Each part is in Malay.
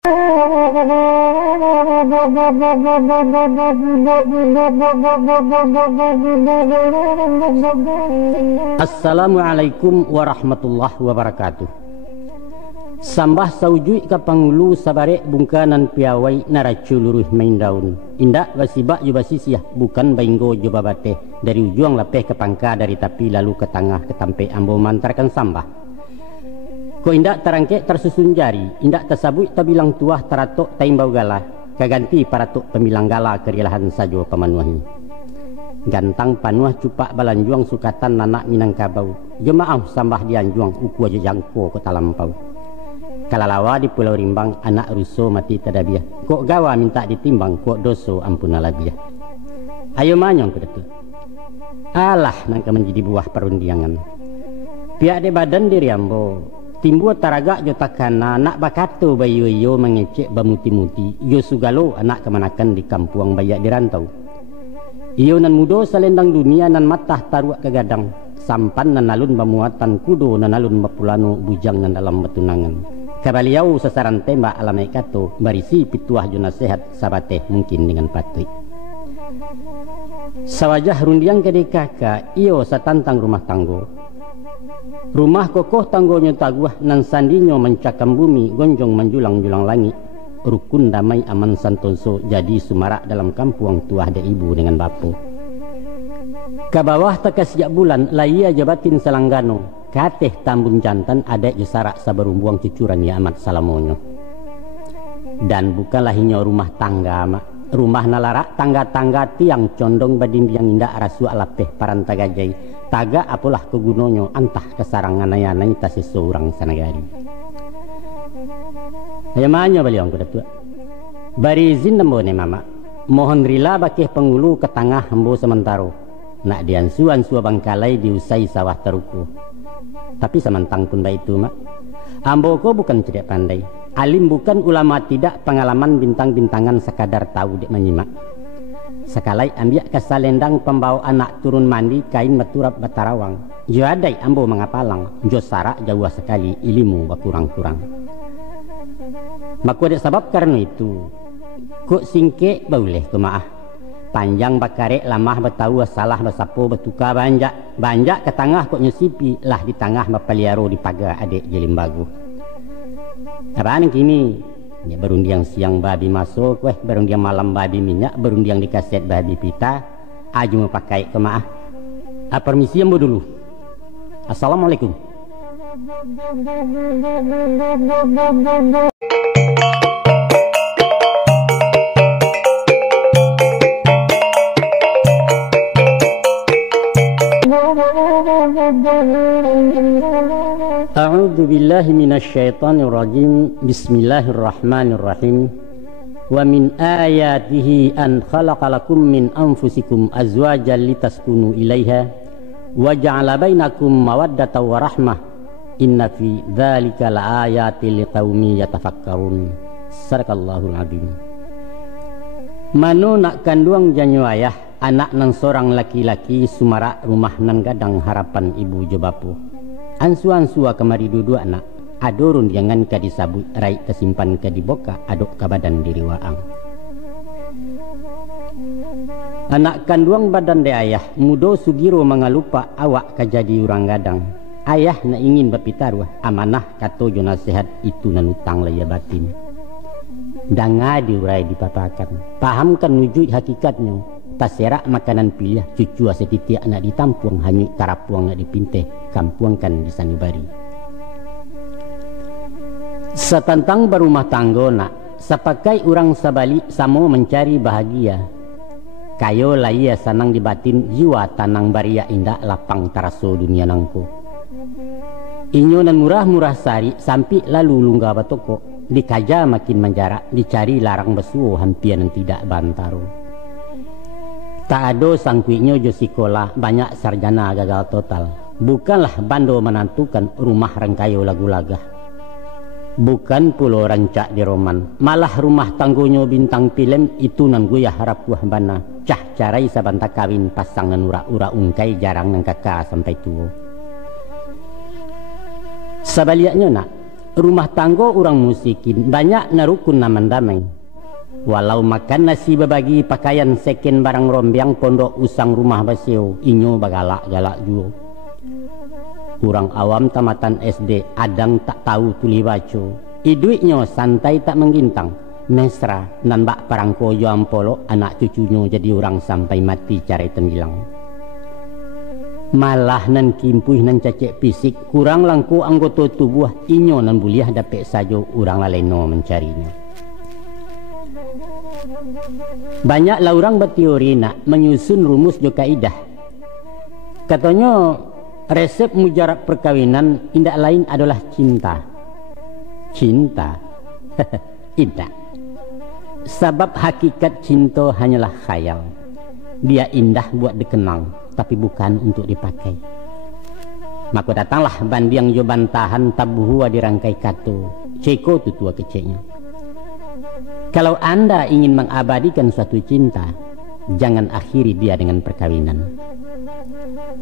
Assalamualaikum warahmatullahi wabarakatuh. Sambah saujui ka pangulu sabare bungkanan piawai naracu luruh main daun. Indak basibak juba sisiah bukan bainggo juba bateh. Dari ujung lapeh ke pangka dari tapi lalu ke tengah ke tampe ambo mantarkan sambah. Ko indak tarangke tersusun jari, indak tasabui tabilang tuah taratok taimbau gala. Kaganti paratok pemilang gala kerilahan sajo pemanuahi. Gantang panuah cupak balanjuang sukatan nanak Minangkabau. Jemaah sambah dianjuang uku aja jangko ke talampau. Kalalawa di Pulau Rimbang anak ruso mati tadabiah. Kok gawa minta ditimbang kok doso ampun alabiah. Ayo manyong ke detu. Alah nangka menjadi buah perundiangan. Pihak de badan diri ambo. Timbu taraga jo takana anak bakato bayu yo mengecek bamuti-muti. Yo sugalo anak kemanakan di kampung bayak dirantau. Iyo nan mudo salendang dunia nan matah taruak kegadang. Sampan nan alun bamuatan kudo nan alun bapulano bujang nan dalam betunangan. Kabaliau sasaran tembak alamai kato barisi pituah jo nasihat sabateh mungkin dengan patui. Sawajah rundiang kede kakak iyo satantang rumah tanggo. Rumah kokoh tanggonya taguah nan sandinyo mencakam bumi gonjong menjulang-julang langit. Rukun damai aman santonso jadi sumarak dalam kampung tuah de ibu dengan bapo. Kabawah teka sejak bulan laia jabatin salanggano. Kateh tambun jantan ada jesarak sabarumbuang cucuran ya amat salamonyo. Dan bukanlah hinyo rumah tangga mak. Rumah nalarak tangga-tangga tiang condong badin yang indah rasu alapeh parantagajai. Taga apalah kegunonyo antah kesarangan ayanai tasi seorang sanagari. Ayamanyo baliong kuda tua. Bari izin nembone mama. Mohon rila bakih pengulu ke tengah hembo sementaro. Nak diansuan sua bangkalai diusai sawah teruku. Tapi samantang pun baik itu mak. Ambo ko bukan tidak pandai. Alim bukan ulama tidak pengalaman bintang-bintangan sekadar tahu dek menyimak. Sekalai ambiak kesalendang pembawa anak turun mandi kain maturap batarawang. Jo adai ambo mengapalang. Jo sarak jauh sekali ilimu bakurang-kurang. Maku ada sebab karena itu. Kok singke boleh ke maah. Panjang bakare lamah betahu salah basapo betuka banjak. Banjak ke tengah kok nyusipi lah di tengah bapaliaro di pagar adik jelimbagu. Apaan kini? Ya berundiang siang babi masuk, berundiang malam babi minyak, berundiang di kaset babi pita. Aju mau pakai ke maah. Permisi ambo dulu. Assalamualaikum. A'udzu billahi minasyaitonir rajim. Bismillahirrahmanirrahim. Wa min ayatihi an khalaqalakum min anfusikum azwajan litaskunu ilaiha wa ja'ala bainakum mawaddatan wa rahmah. Inna fi dzalika laayatil liqaumin yatafakkarun. Sadaqallahul azim. Mano nak kanduang janyo ayah anak nan seorang laki-laki sumarak rumah nan gadang harapan ibu jobapu. Ansu-ansua kemari dua anak. Adorun jangan ka disabut rai kesimpan ka diboka adok ka badan diri waang. Anak kanduang badan de ayah mudo sugiro mengalupa awak ka jadi urang gadang. Ayah na ingin bapitaruah amanah kato jo nasihat itu nan utang laya batin. Danga diurai dipapakan. Pahamkan wujud hakikatnya. Taserak makanan pilih cucu asetitia anak ditampung hanyut tarapuang nak dipinteh kampuangkan di sanubari. Setantang berumah tanggo nak sepakai orang sabali samo mencari bahagia. Kayo laia sanang dibatin jiwa tanang baria indah lapang taraso dunia nangko. Inyo nan murah-murah sari sampai lalu lunggah batoko dikaja makin menjarak dicari larang besuo hampian tidak bantaro. Tak ada sangkuinyo jo sikolah banyak sarjana gagal total. Bukanlah bando menantukan rumah rengkayo lagu-lagah. Bukan pulau rancak di roman. Malah rumah tanggunyo bintang film itu nan guyah harap buah bana. Cah carai sabanta kawin pasang nan ura-ura ungkai jarang nan kakak sampai tua. Sebaliaknya nak, rumah tanggo orang musikin banyak narukun naman damai. Walau makan nasi berbagi pakaian seken barang rombiang pondok usang rumah basio inyo bagalak-galak juga. Orang awam tamatan SD adang tak tahu tuli baco. Iduitnya santai tak menggintang. Mesra nan bak parangko jo ampolo anak cucunya jadi orang sampai mati cari tenggilang. Malah nan kimpuih nan cacek fisik kurang langku anggota tubuh inyo nan buliah dapet sajo orang laleno mencarinya. Banyaklah orang berteori nak menyusun rumus jo kaidah. Katanya resep mujarab perkawinan indak lain adalah cinta. Cinta? Indah. Sebab hakikat cinta hanyalah khayal. Dia indah buat dikenang, tapi bukan untuk dipakai. Maka datanglah bandiang jo bantahan tabuhua dirangkai kato. Ceko tu tua kecilnya. Kalau anda ingin mengabadikan suatu cinta, jangan akhiri dia dengan perkawinan.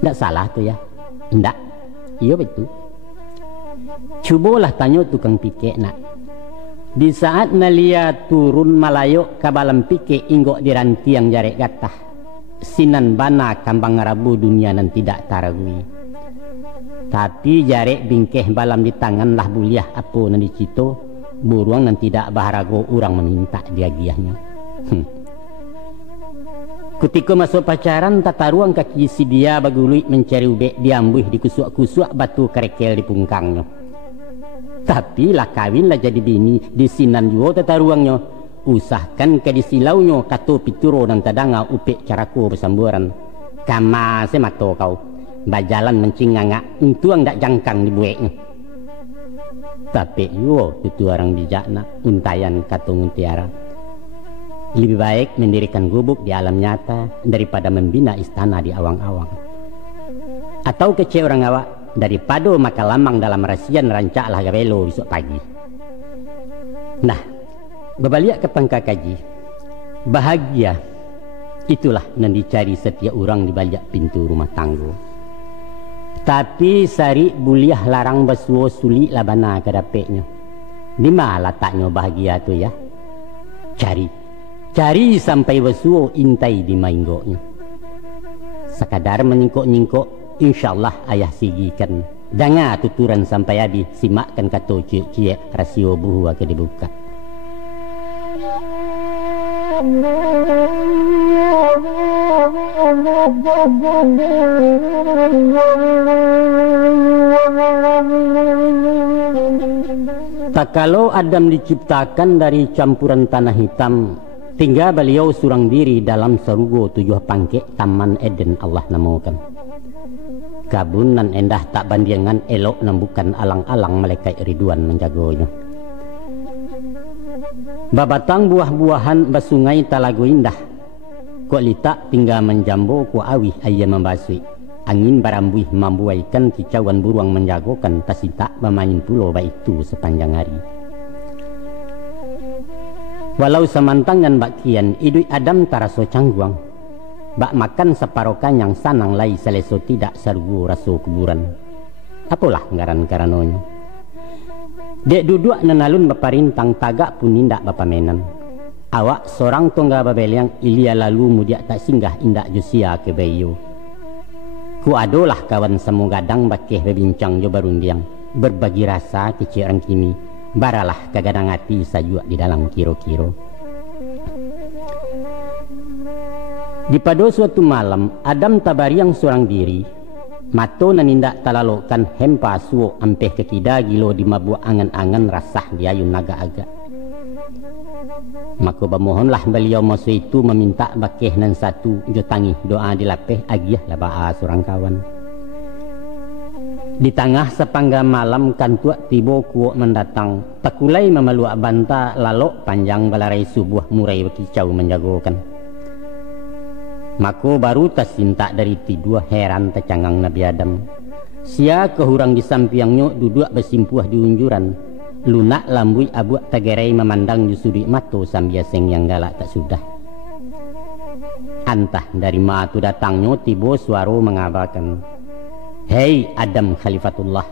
Tidak salah tu ya. Tidak. Iya betul. Cubalah tanya tukang pikir nak. Di saat nalia turun malayok kabalam pike inggok diranti yang jarek gatah. Sinan bana kambang rabu dunia nan tidak taragui. Tapi jarek bingkeh balam di tangan lah buliah apa nan dicito. Buruang nan tidak baharago orang meminta dia giahnya. Ketika masuk pacaran tata ruang kaki si dia bagului mencari ubek diambuh di kusuk-kusuk batu kerekel di pungkangnya. Tapi lah kawin lah jadi bini di sinan juga tata ruangnya. Usahkan ke di silaunya kato pituro dan tadanga upek caraku bersamburan. Kama semato kau bajalan mencingangak untuang dak jangkang di bueknya. Tapi yo itu orang bijakna untayan kato mutiara. Lebih baik mendirikan gubuk di alam nyata daripada membina istana di awang-awang. Atau kece orang awak daripada maka lamang dalam rasian rancaklah gabelo besok pagi. Nah, berbalik ke pangka kaji. Bahagia itulah yang dicari setiap orang di balik pintu rumah tangga. Tapi sari buliah larang basuo sulit labana ke dapetnya. Di mana letaknya bahagia tu ya? Cari sampai basuo intai di mainggoknya. Sekadar menyingkok-nyingkok, insyaallah ayah sigikan. Jangan tuturan sampai habis, simakkan kata cie-cie rasio buhu ke dibuka. Tak kalau Adam diciptakan dari campuran tanah hitam, tinggal beliau surang diri dalam serugo 7 pangkek Taman Eden Allah namakan. Kabun nan endah tak bandingan elok nambukan alang-alang malaikat Ridwan menjaganya. Babatang buah-buahan basungai talagu indah. Kok litak tinggal menjambo ku awih ayam membasui. Angin barambuih membuaikan kicauan buruang menjagokan tasita memain pulau baik itu sepanjang hari. Walau semantangan bakian idui Adam taraso cangguang. Bak makan separuh kanyang sanang lai seleso tidak sergu raso kuburan. Apalah ngaran-karanonya. Dek duduk nenalun baparintang tagak pun indak bapamenan. Awak seorang tongga babeliang ilia lalu mudiak tak singgah indak jusia ke bayu. Ku adolah kawan semu gadang bakeh berbincang jo barundiang. Berbagi rasa kecil kini. Baralah kagadang hati sajuak di dalam kiro-kiro. Di pada suatu malam Adam tabariang seorang diri. Mato nanindak talalokan hempa suo ampeh kekida gilo di mabuak angan-angan rasah diayun naga-aga. Maka bermohonlah beliau masa itu meminta bakeh nan satu jo tangih doa dilapeh agiah lah baa seorang kawan. Di tengah sepangga malam kantuak tibo kuok mendatang. Takulai memaluak banta lalok panjang balarai subuh murai berkicau menjagokan. Maka baru tersintak dari tidur heran tercangang Nabi Adam. Sia kehurang di sampingnya duduk bersimpuah di unjuran. Lunak lambui abuak tagerai memandang di sudut mata sambil seng yang galak tak sudah. Antah dari matu datangnya tiba suara mengabarkan. Hei Adam Khalifatullah,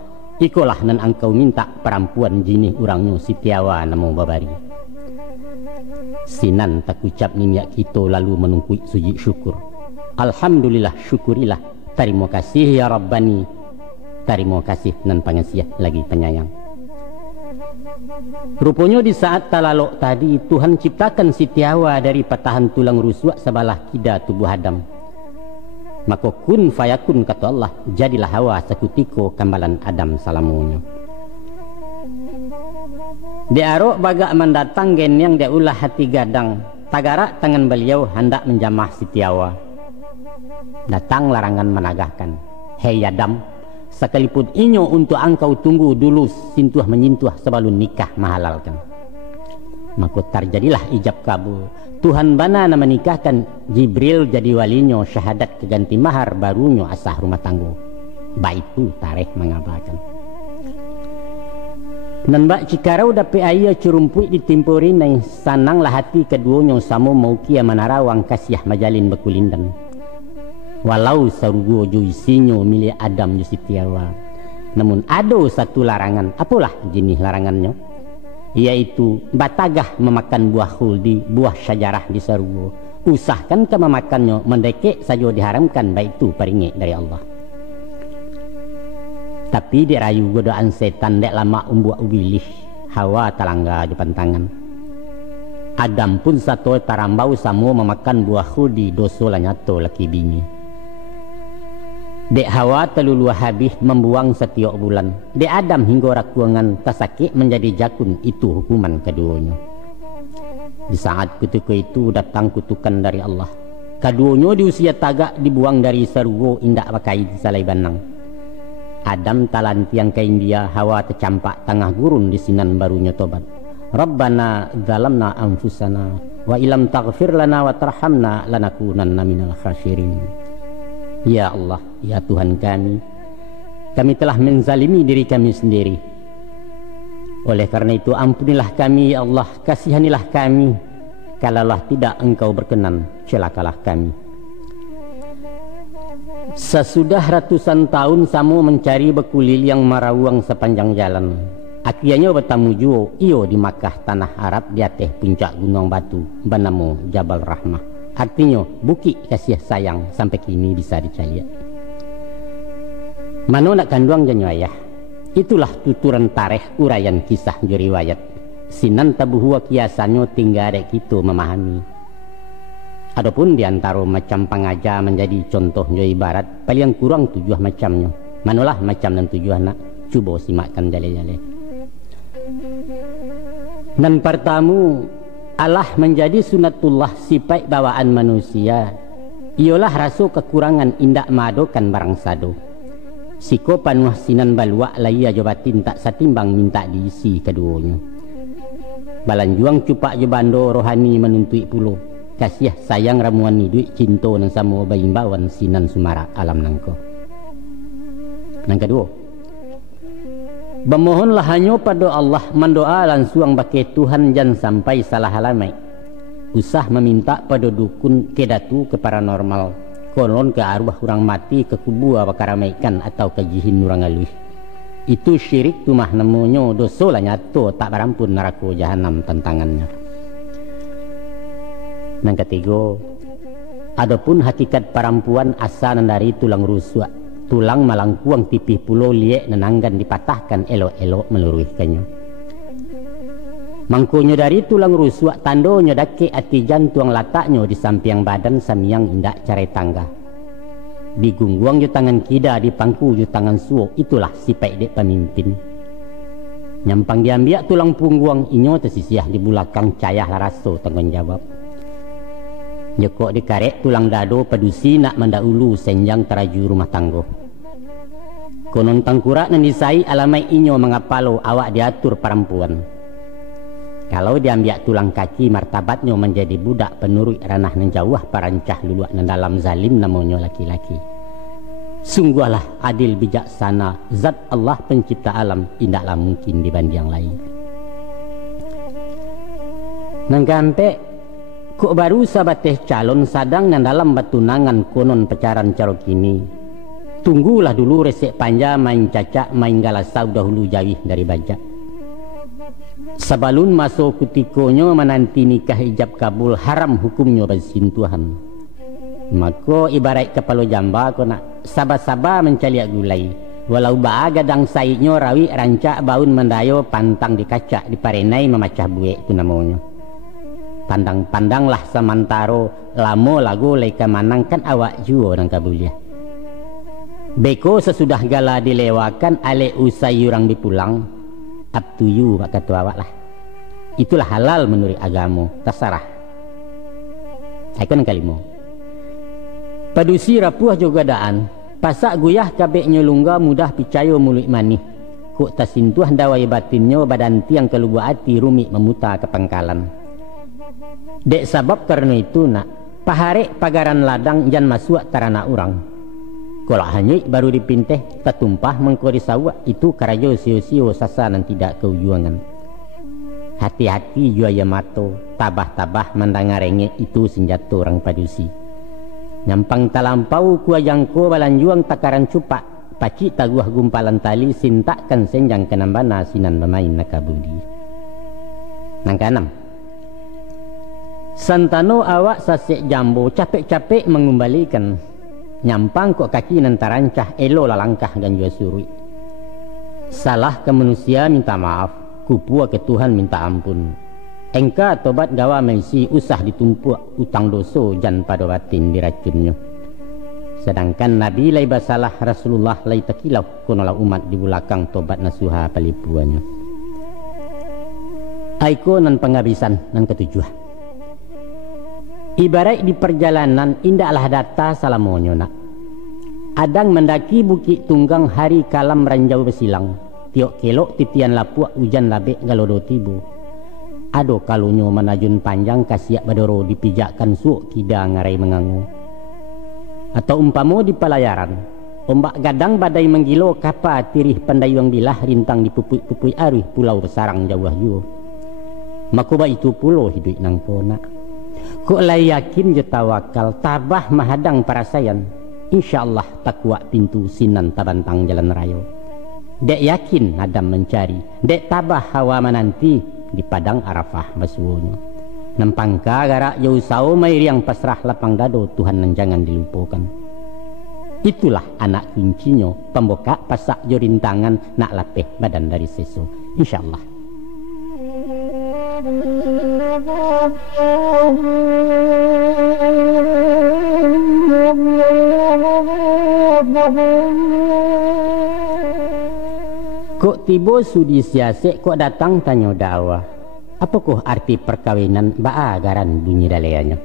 ikolah nan angkau minta perempuan jinih urangnya sitiawa namo babari. Sinan tak ucap niat kita lalu menungkui sujud syukur. Alhamdulillah, syukurilah, terima kasih ya Rabbani, terima kasih nan pangasiah lagi penyayang. Rupanya di saat talalok tadi Tuhan ciptakan sitiawa dari patahan tulang rusuk sebelah kida tubuh Adam. Maka kun fayakun kata Allah, jadilah Hawa sekutiko kambalan Adam salamunya. Dia arok bagak mendatang gen yang dia ulah hati gadang, tagarak tangan beliau hendak menjamah sitiawa. Datang larangan menagahkan, hei Adam, sekalipun inyo untuk engkau tunggu dulu sintuah menyentuh sebelum nikah mahalalkan. Maka terjadilah ijab kabul. Tuhan bana na menikahkan Jibril jadi walinyo, syahadat keganti mahar barunya asah rumah tangga. Baitu tarikh mengabarkan. Nan bak cikarau dapat ayah curumpui ditimpuri nai sananglah hati keduanya sama mau kia menarawang kasiah majalin bekulindan. Walau sarugo juisinyo milik Adam Yusitiawa. Namun ada satu larangan, apalah jenis larangannya? Yaitu batagah memakan buah khuldi, buah syajarah di sarugo. Usahkan ke memakannya mendekek saja diharamkan, baik itu paringik dari Allah. Tapi dirayu godaan setan dek lama umbuak ubilih Hawa talangga depan tangan. Adam pun satu tarambau samo memakan buah khudi doso lanyato laki bini. Dek Hawa telulu habis membuang setiap bulan. Dek Adam hingga rakuangan tasakit menjadi jakun, itu hukuman keduanya. Di saat ketika itu datang kutukan dari Allah. Keduanya di usia tagak dibuang dari sarugo indak pakai salai banang. Adam talan tiang kain dia, Hawa tercampak tengah gurun di sinan barunya tobat. Rabbana zalamna anfusana wa ilam taghfir lana wa tarhamna lanakunanna minal khasirin. Ya Allah, ya Tuhan kami telah menzalimi diri kami sendiri. Oleh karena itu ampunilah kami ya Allah, kasihanilah kami. Kalalah tidak engkau berkenan, celakalah kami. Sesudah ratusan tahun Samo mencari bekulil yang marawang sepanjang jalan. Akhirnya bertemu juo iyo di Makkah tanah Arab di atas puncak gunung batu bernama Jabal Rahmah. Artinya bukit kasih sayang sampai kini bisa dicaliat. Mano nak kanduang janyo ayah. Itulah tuturan tarikh urayan kisah riwayat. Sinan tabuhua kiasannya tinggal dek kita memahami. Adapun diantara macam pengajar menjadi contohnya ibarat paling kurang 7 macamnya. Manalah macam dan 7 nak cuba simakkan jale-jale. Nan pertama Allah menjadi sunatullah sifat bawaan manusia. Ialah rasa kekurangan indak madokan barang sado. Siko panuh sinan balua laya jabatin tak satimbang minta diisi keduanya. Balanjuang cupak jebando rohani menuntui pulau. Kasih sayang ramuan ni duit cinta nan sama bayimbawan sinan sumara alam nangko. Yang kedua, bermohonlah hanya pada Allah, mendoa langsung bagi Tuhan jangan sampai salah halamai. Usah meminta pada dukun kedatu ke paranormal, konon ke arwah orang mati ke kubu karamaikan atau ke jihin orang aluih. Itu syirik tu mah namanya dosa lah nyato tak berampun neraka jahanam tantangannya. Yang ketiga, adapun hakikat perempuan asal dari tulang rusuk, tulang malangkuang tipih pulau liek nenanggan dipatahkan elok-elok meluruhkannya. Mangkunya dari tulang rusuk tandonya dake ati jantung lataknya di samping badan samiang indak carai tangga. Digungguang ju tangan kida, di pangku ju tangan suo, itulah sifat dek pemimpin. Nyampang diambil tulang pungguang inyo tersisiah di belakang cayah laraso tanggung jawab. Nyekok dikarek tulang dado padusi nak mendahulu senjang teraju rumah tangga. Konon tangkurak nan disai alamai inyo mengapalo awak diatur perempuan. Kalau diambil tulang kaki martabatnya menjadi budak penurut ranah nan jauh parancah luluak nan dalam zalim namanya laki-laki. Sungguhlah adil bijaksana zat Allah pencipta alam, tidaklah mungkin dibanding yang lain. Nang gampe kok baru sabateh calon sadang dan dalam batunangan konon pacaran caro kini. tunggulah dulu resek panja main cacak main galasau dahulu jauh dari bajak. Sebelum masuk kutikonyo menanti nikah ijab kabul haram hukumnya bersentuhan. Maka ibarat kepala jamba ko nak sabar-sabar mencaliak gulai. Walau baa gadang sainyo rawi rancak baun mendayo pantang dikacak diparenai memacah buek itu namanya. Pandang-pandanglah samantaro lamo lagu leka manangkan awak juo nang kabulia. Beko sesudah gala dilewakan ale usai orang dipulang up to you kata awak lah. Itulah halal menurut agama, terserah. Aikon kalimo. Padusi rapuh juga daan. Pasak guyah kabeknya lungga mudah picayo mulut manih. Kuk tasintuh dawai batinnya badan tiang kelubu hati rumik memuta ke pangkalan. Dek sabab karena itu nak paharek pagaran ladang jan masuk tarana orang. Kalau hanya baru dipinteh tertumpah mengkori sawak itu karajo sio-sio sasaran tidak keujuangan. Hati-hati juaya mato tabah-tabah mendangarenge itu senjata orang padusi. Nyampang talampau kua jangko balanjuang takaran cupak pacik taguah gumpalan tali sintakkan senjang kenambana sinan bermain nakabudi. Nangkanam santano awak sasek jambo capek-capek mengembalikan nyampang kok kaki nantarancah elo lalangkah ganjua surui. Salah ke manusia minta maaf, kupua ke Tuhan minta ampun. Engka tobat gawa mengisi usah ditumpuk utang doso jan pada batin diracunnya. Sedangkan Nabi lai basalah Rasulullah lai takilau konolah umat di belakang tobat nasuha palipuannya. Aiko nan penghabisan nan ketujuh. Ibarat di perjalanan indahlah data salamonyo nak. Adang mendaki bukit tunggang hari kalam ranjau besilang. Tiok kelok titian lapuak hujan labek galodo tibu. Ado kalunyo manajun panjang kasiak badoro dipijakkan suuk kida ngarai mengangu. Atau umpamo di pelayaran ombak gadang badai menggilo kapa tirih pandayuang bilah rintang di pupui-pupui arih pulau bersarang jauh jauh. Makuba itu pulau hidup nang kona. Kok lai yakin je tawakal tabah mahadang parasayan. Insyaallah takwa pintu sinan tabantang jalan rayo. Dek yakin Adam mencari, dek tabah hawa menanti di padang Arafah basuhnya. Nampangka garak jauh sau mai riang pasrah lapang dado Tuhan nan jangan dilupakan. Itulah anak kuncinya pembuka pasak jorintangan nak lapeh badan dari seso. Insyaallah. Kok tibo sudi siasek kok datang tanya dakwah. Apakah arti perkawinan baagaran bunyi daleanya?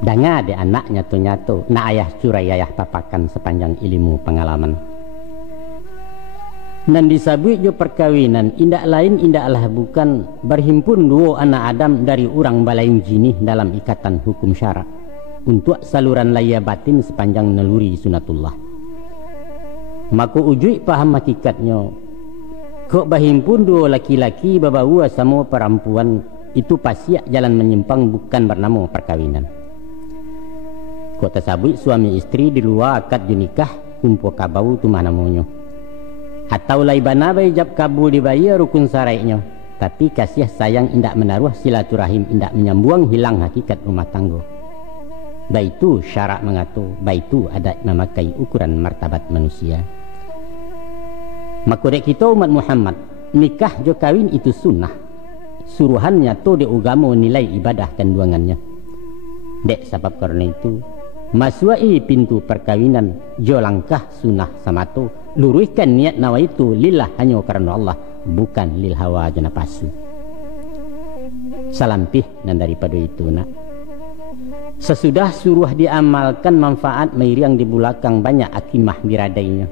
Danga de anaknya tu nyato na ayah curai ayah papakan sepanjang ilmu pengalaman. Nan disabui jo perkawinan indak lain indaklah bukan berhimpun dua anak Adam dari orang balain jinih dalam ikatan hukum syarak untuk saluran laya batin sepanjang naluri sunatullah. Maka ujui paham hakikatnya. Kok berhimpun dua laki-laki babawa sama perempuan itu pasti jalan menyimpang bukan bernama perkawinan. Kok tersabut suami istri di luar akad nikah kumpul kabau tu mana monyo. Atau laibana jab kabul dibayar rukun syaratnya, tapi kasih sayang indak menaruh silaturahim indak menyambung hilang hakikat rumah tangga. Baitu syarak mengatur, baitu adat memakai ukuran martabat manusia. Maka dek kita umat Muhammad nikah jo kawin itu sunnah. Suruhannya to de agama nilai ibadah kandungannya. Dek sebab karena itu masuai pintu perkawinan jo langkah sunnah sama to luruskan niat nawaitu lillah hanya karena Allah bukan lil hawa janapasu. Salampih dan daripada itu nak. Sesudah suruh diamalkan manfaat mairiang di belakang banyak akimah diradainya.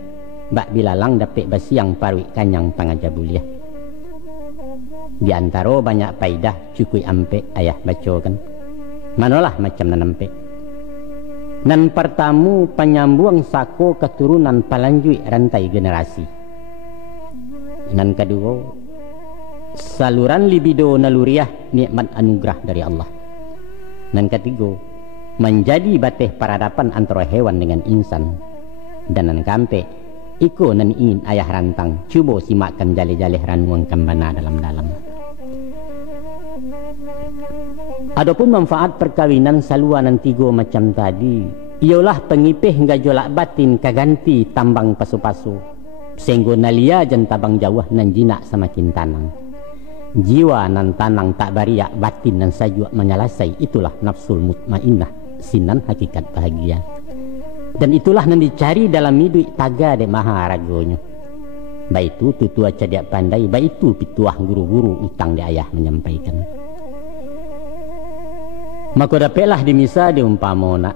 Bak bilalang dapet basiang parwi kanyang pangajabuliah. Di antara banyak paidah cukui ampe ayah baca kan. Manalah macam nanampe. Nan pertamu penyambung sako keturunan palanjui rantai generasi. Nan kedua saluran libido naluriah nikmat anugerah dari Allah. Nan ketiga menjadi bateh peradaban antara hewan dengan insan. Dan nan kampe iko nan ingin ayah rantang cuba simakkan jaleh-jaleh ranuang kambana dalam-dalam. Adapun manfaat perkawinan saluanan tiga macam tadi, ialah pengipih gajolak batin kaganti tambang pasu-pasu, sehingga nalia jan tabang jauh nan jinak semakin tanang. Jiwa nan tanang tak bariak, batin nan sajua menyalasai, itulah nafsul mutmainnah, sinan hakikat bahagia. Dan itulah nan dicari dalam hidup taga de maha ragonyo. Baik itu tutua cadiak pandai, baik itu pituah guru-guru utang de ayah menyampaikan. Maka dapatlah dimisa diumpamona,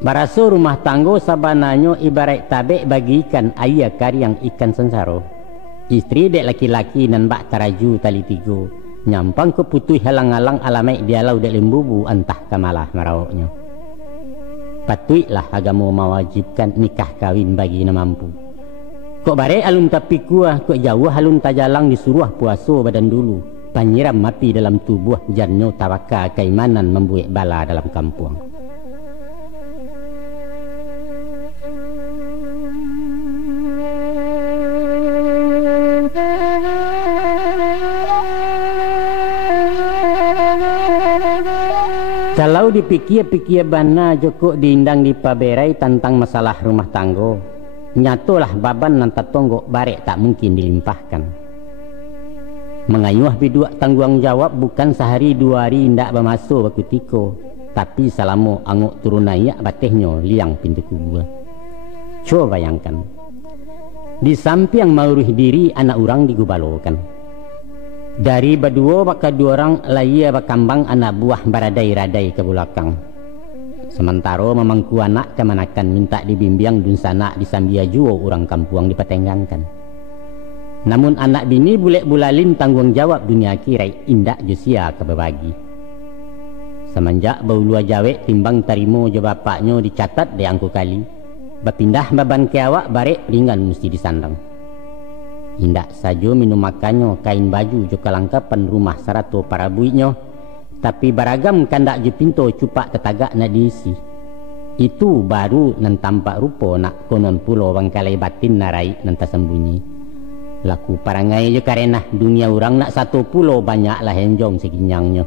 baraso rumah tanggo sabananyo ibarat tabek bagikan ayah karyang ikan sensaro. Istri dek laki-laki nan bak taraju tali tigo, nyampang ke putui halang-halang alamai dialau dek lembubu antah kamalah marawaknya. Patuiklah agama mewajibkan nikah kawin bagi na mampu. Kok bare alun tapi kuah, kok jauh alun tajalang disuruh puaso badan dulu. Panyiram mati dalam tubuh janyo tawaka keimanan membuat bala dalam kampung. Kalau dipikir-pikir bana joko diindang di paberai tentang masalah rumah tanggo, nyatolah baban nan tatonggok barek tak mungkin dilimpahkan. Mengayuh biduk tanggung jawab bukan sehari dua hari ndak bermasuk baku tiko, tapi selama anguk turun naik batehnya liang pintu kubur. Coba bayangkan, di samping mauruh diri anak orang digubalokan. Dari berdua baka dua orang laia bakambang anak buah baradai-radai ke belakang. Sementara memangku anak kemanakan minta dibimbing dun sana disambia juo orang kampung dipatenggangkan. Namun anak bini bulek bulalin tanggung jawab dunia kirai indak jusia kebebagi. Semenjak baulua jawe timbang tarimo jo bapaknya dicatat de angku kali, bapindah baban ke awak barek ringan mesti disandang. Indak saja minum makannya kain baju jo kelengkapan rumah sarato para buiknya, tapi baragam kandak jo pinto cupak tetagak na diisi. Itu baru nan tampak rupa nak konon pulo bangkalai batin narai nan tersembunyi. Laku parangai je karena dunia orang nak satu pulau banyak lah henjong seginyangnya.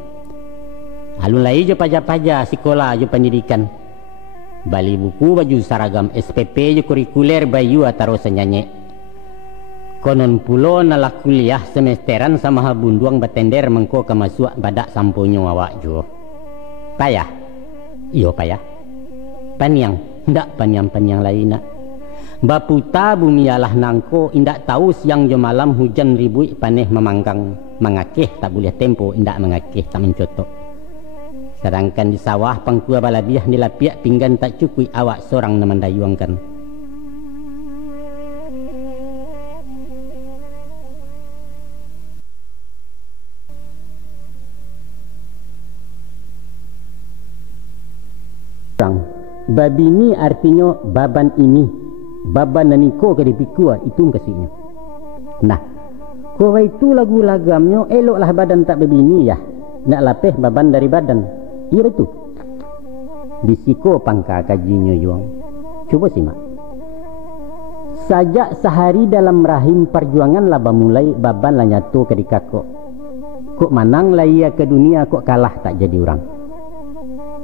Alun lai je paja-paja sekolah je pendidikan. Bali buku baju seragam SPP je kurikuler bayu atau senyanyek. Konon pulau nalak kuliah semesteran sama habunduang batender mengko kemasuk badak samponyo awak jo. Payah? Iyo payah. Paniang? Ndak paniang-paniang lain nak. Baputa bumi alah nangko indak tahu siang jo malam hujan ribui paneh memanggang mengakeh tak boleh tempo indak mengakeh tak mencotok. Sedangkan di sawah pangkua balabiah nilapiak pinggan tak cukui awak seorang namandayuangkan. Babi ini artinya baban ini. Baban naniko ke dipikua itu kasihnya. Nah, kowe itu lagu lagamnya eloklah badan tak begini ya. Nak lapeh baban dari badan. Iya itu. Disiko pangka kajinya yuang. Coba simak. Sajak sehari dalam rahim perjuangan laba mulai baban lah nyatu ke dikakok. Kok manang lah ia ke dunia kok kalah tak jadi orang.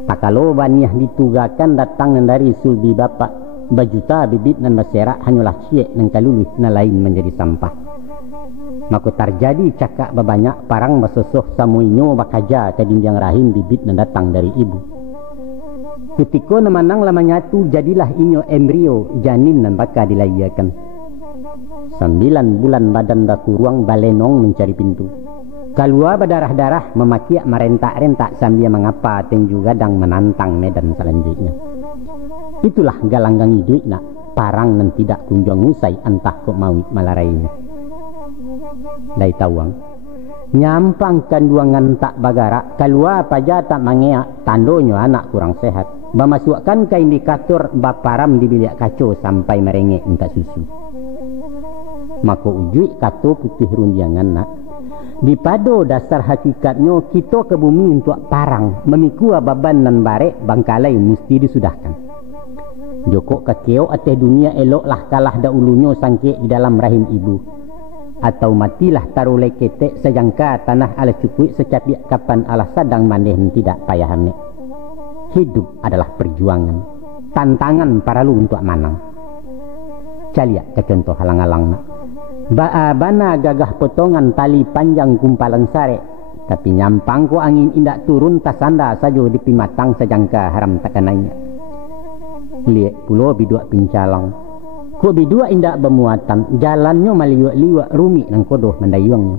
Tak kalau baniah ditugakan datang dari sulbi bapak. Bajuta bibit dan masyarakat hanyalah syek dan kaluluh na lain menjadi sampah. Maka terjadi cakap berbanyak parang masosoh samuinyo bakaja ke dinding rahim bibit dan datang dari ibu. Ketika namanang lama nyatu jadilah inyo embrio janin dan baka dilayakan. 9 bulan badan dah ruang balenong mencari pintu. Kalua berdarah-darah memakiak merentak-rentak sambil mengapa tenju gadang menantang medan selanjutnya. Itulah galanggang hidup nak parang dan tidak kunjung usai entah kok mawit malarainya. Lai tawang nyampang kanduangan tak bagara kalua paja tak mangeak tandonyo anak kurang sehat. Memasukkan ke indikator baparam di bilik kaco sampai merengek minta susu. Maka ujuk kato putih rundiangan nak. Di pado dasar hakikatnya kita ke bumi untuk parang memikua baban nan barek bangkalai mesti disudahkan. Joko kakeo ateh dunia eloklah kalah dahulunya sangke di dalam rahim ibu. Atau matilah tarulai ketek sejangka tanah ala cukui secapiak kapan Allah sadang maneh tidak payah ame. Hidup adalah perjuangan. Tantangan para lu untuk manang. Calia ke contoh halang-halang nak. Bana gagah potongan tali panjang kumpalan sare. Tapi nyampang ko angin indak turun tasanda sajo di pimatang sejangka haram takananya. Lihat pulau bidua pincalang. Ko bidua indak bermuatan. Jalannya maliwak-liwak rumi nang kodoh mendayungnya.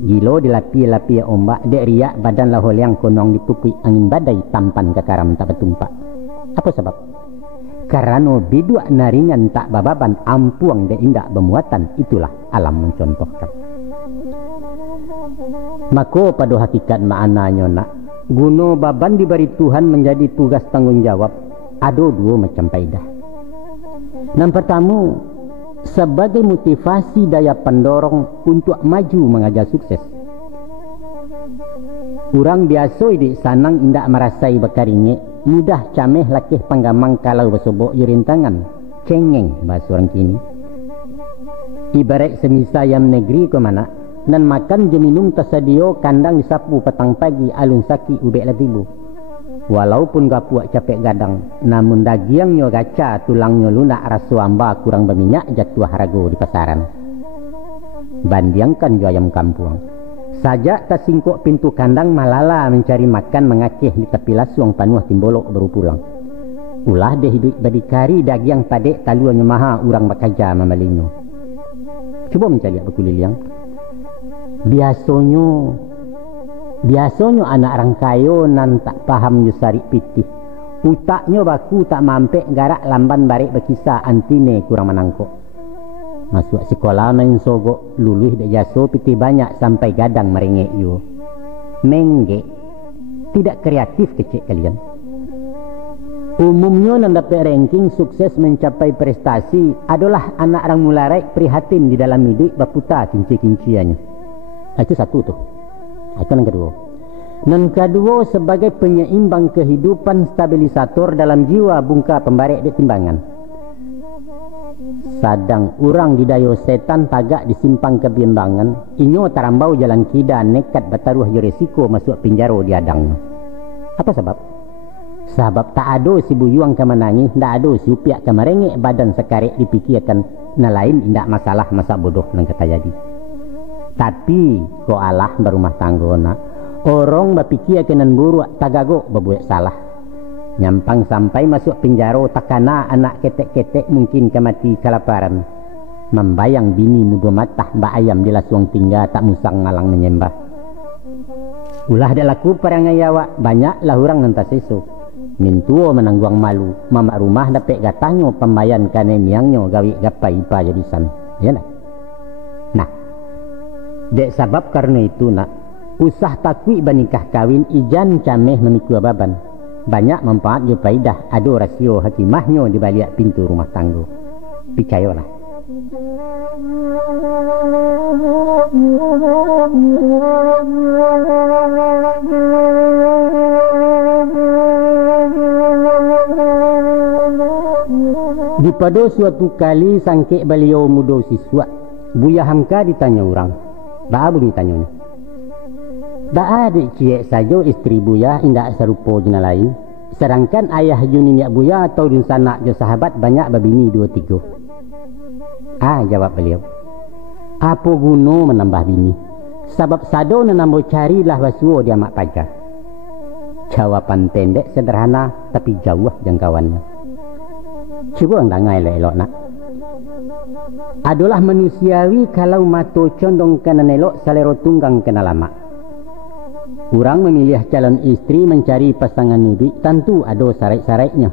Gilo dilapi-lapi ombak. Dek riak badan lahol yang konong dipupui angin badai tampan ke karam tak bertumpak. Apa sebab? Karena bidua naringan tak bababan ampuang dek indak bermuatan. Itulah alam mencontohkan. Maka pada hakikat maknanya nak. Guna baban diberi Tuhan menjadi tugas tanggungjawab. Ada dua macam faedah. Yang pertama, sebagai motivasi daya pendorong untuk maju mengajar sukses. Orang biasa di sanang indak merasai bekaringe, mudah cameh lakih panggamang kalau bersobok yurintangan, cengeng bahasa orang kini. Ibarat semisa yang negeri ke mana, nan makan je minum tersedia kandang disapu petang pagi alun saki ubek latibu. Walaupun gapuak capek gadang, namun dagiangnya gaca, tulangnya lunak, rasu amba kurang berminyak, jatuh harago di pasaran. Bandiangkan jo ayam kampung. Sajak tersingkuk pintu kandang malala mencari makan mengaceh di tepi lasuang panuh timbolok baru pulang. Ulah deh hidup berdikari dagiang padek taluannya maha urang bakaja mamalinyo. Cuba mencari berkuliliang. Biasanya anak orang kayo nan tak paham yusari pitih. Utaknya baku tak mampek garak lamban barik berkisah antine kurang menangkok. Masuk sekolah main sogok luluh dak jaso pitih banyak sampai gadang merengek yo. Mengge tidak kreatif kecik kalian. Umumnya nan dapat ranking sukses mencapai prestasi adalah anak orang mularai prihatin di dalam hidup baputa kinci-kinciannya. Itu satu tuh. Itu yang kedua. Yang kedua sebagai penyeimbang kehidupan stabilisator dalam jiwa bungka pembarek di timbangan. Sadang orang didayo setan tagak disimpang kebiimbangan, inyo tarambau jalan kida nekat bataruh resiko masuk penjara di adang. Apa sebab? Sebab tak ada si buyuang kemenangi, tak ada si upiak kemerengek badan sekarek dipikirkan na lain indak masalah masa bodoh nang kata jadi. Tapi ko Allah berumah tanggona orang berpikir kenan buruk tagago berbuat salah nyampang sampai masuk penjara takana anak ketek-ketek mungkin kemati kelaparan membayang bini muda matah mbak ayam di lasuang tinggal tak musang ngalang menyembah. Ulah ada laku perangai awak banyaklah orang nanti sesu mintuo menangguang malu mamak rumah dapat gatanyo pembayan kane miangnya gawi gapai ipa jadisan ya nak. Nah dek sabab karena itu nak usah takwi banikah kawin ijan cameh memikul baban banyak manfaat jo faidah ada rasio hakimahnya di balik pintu rumah tangga. Percayalah. Di pada suatu kali sangke beliau muda siswa Buya Hamka ditanya orang. Ba bunyi tanyanya. Da adik ciek saja istri Buya indak serupa jena lain. Sedangkan ayah juninya Buya atau dun sanak jo sahabat banyak babini 2-3. Jawab beliau. Apa guna menambah bini? Sebab sado menambah carilah wasuo dia mak pacar. Jawaban pendek sederhana tapi jauh jangkauannya. Cuba ndangai elok nak. Adalah manusiawi kalau mato condong kena nelok salero tunggang kena lama. Orang memilih calon istri mencari pasangan hidup tentu ada syarat-syaratnya.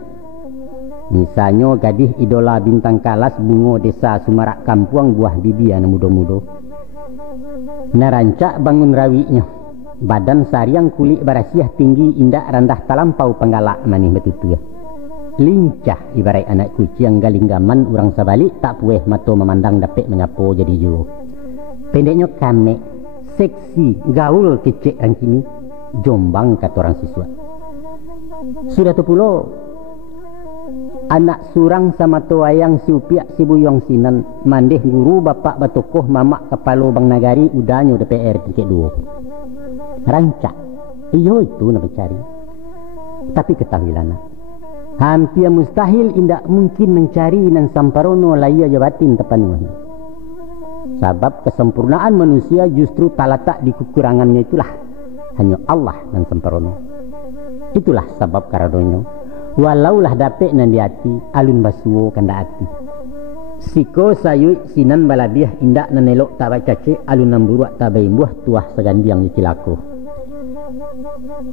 Misalnya gadis idola bintang kalas bungo desa Sumarak Kampuang buah bibi anak muda-muda. Narancak bangun rawinya. Badan sariang kulit barasiah tinggi indak rendah talampau penggalak manih betutu. Lincah ibarat anak kucing galinggaman orang sebalik tak pueh mato memandang dapat menyapo jadi jo. Pendeknya kamek, seksi, gaul kecek yang kini, jombang kata orang siswa. Sudah tu pula anak surang sama tuayang si upiak si buyong sinan mandeh guru bapak batokoh mamak kepala bang nagari udahnya DPR tingkat 2 rancak iyo itu nak cari. Tapi ketahuilah nak, hampir mustahil indak mungkin mencari nan samparono laya jabatin tepanuan. Sebab kesempurnaan manusia justru talatak di kekurangannya itulah. Hanya Allah dan samparono. Itulah sebab karadonyo. Walaulah dapet nan di hati, alun basuo kanda hati. Siko sayui sinan balabiah indak nan elok tak baca cek, alun nan buruak tak baimbuah tuah segandiang di cilako.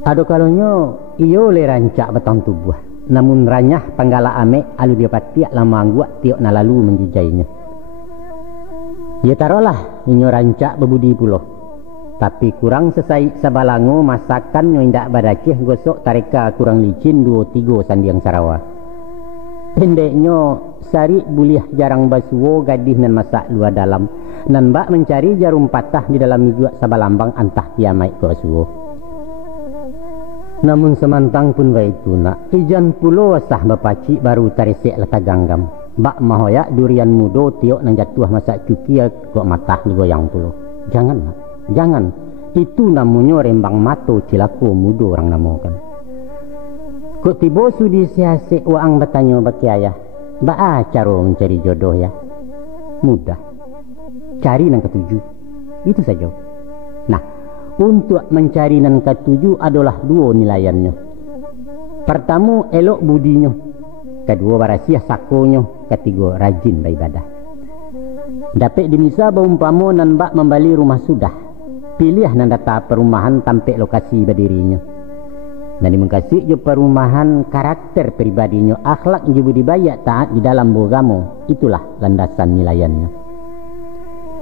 Ado kalonyo iyo le rancak batang tubuh. Namun ranyah panggala ame alu dia patiak lama angguak tiok na lalu menjijainya. Ya tarolah inyo rancak bebudi puloh. Tapi kurang sesai sabalango masakan nyo indak badakih gosok tareka kurang licin 2-3 sandiang Sarawak. Pendeknyo sari buliah jarang basuo gadih nan masak luar dalam. Nan bak mencari jarum patah di dalam mijuak sabalambang antah kiamai ke basuo. Namun semantang pun baitu nak ijan pulo sah bapaci baru tarisik lata ganggam. Bak mahoyak durian mudo tiok nang jatuh masak cuki kok matah digoyang pulo. Jangan nak, jangan. Itu namanya rembang mato cilako mudo orang namakan. Kok tiba sudi siasik waang bertanya baki ayah. Bak caro mencari jodoh ya. Mudah. Cari nang ketujuh. Itu saja. Nah, untuk mencari nan ketujuh adalah 2 nilaiannya. Pertama, elok budinya. Kedua, barasiah sakonyo. Ketiga, rajin beribadah. Dapat dimisa baumpamo nan bak membali rumah sudah. Pilih nan data perumahan tampek lokasi berdirinya. Dan dimengkasih je perumahan karakter pribadinya, akhlak je budidaya taat di dalam beragama. Itulah landasan nilaiannya.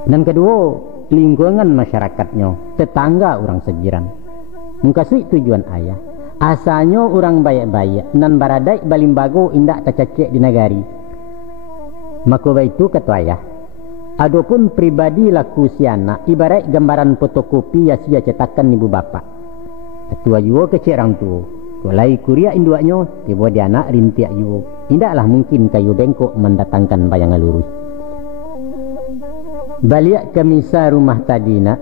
Dan kedua, lingkungan masyarakatnya, tetangga orang sejiran. Mengkasih tujuan ayah. Asalnya orang baik-baik, nan baradai balimbago indak tercecek di negari. Maka itu kata ayah. Adapun pribadi laku si anak, ibarat gambaran fotokopi ya sia cetakan ibu bapak. Ketua juga kecil orang tua. Kulai kuria induaknya, tiba dia anak rintiak juga. Indaklah mungkin kayu bengkok mendatangkan bayangan lurus. Balik ke misa rumah tadi nak,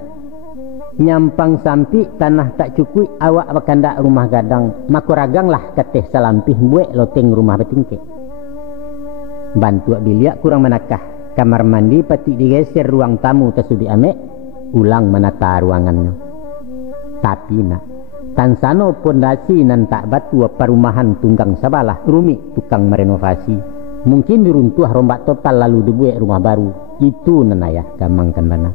nyampang sampi tanah tak cukup awak berkandak rumah gadang, maka raganglah keteh salampih buat loteng rumah bertingkek. Bantu biliak kurang menakah, kamar mandi pati digeser ruang tamu tersudi amek, ulang menata ruangannya. Tapi nak, tansano pondasi nan tak batu perumahan tunggang sabalah, rumit tukang merenovasi. Mungkin diruntuh rombak total lalu dibuat rumah baru. Itu nenayah gamangkan mana.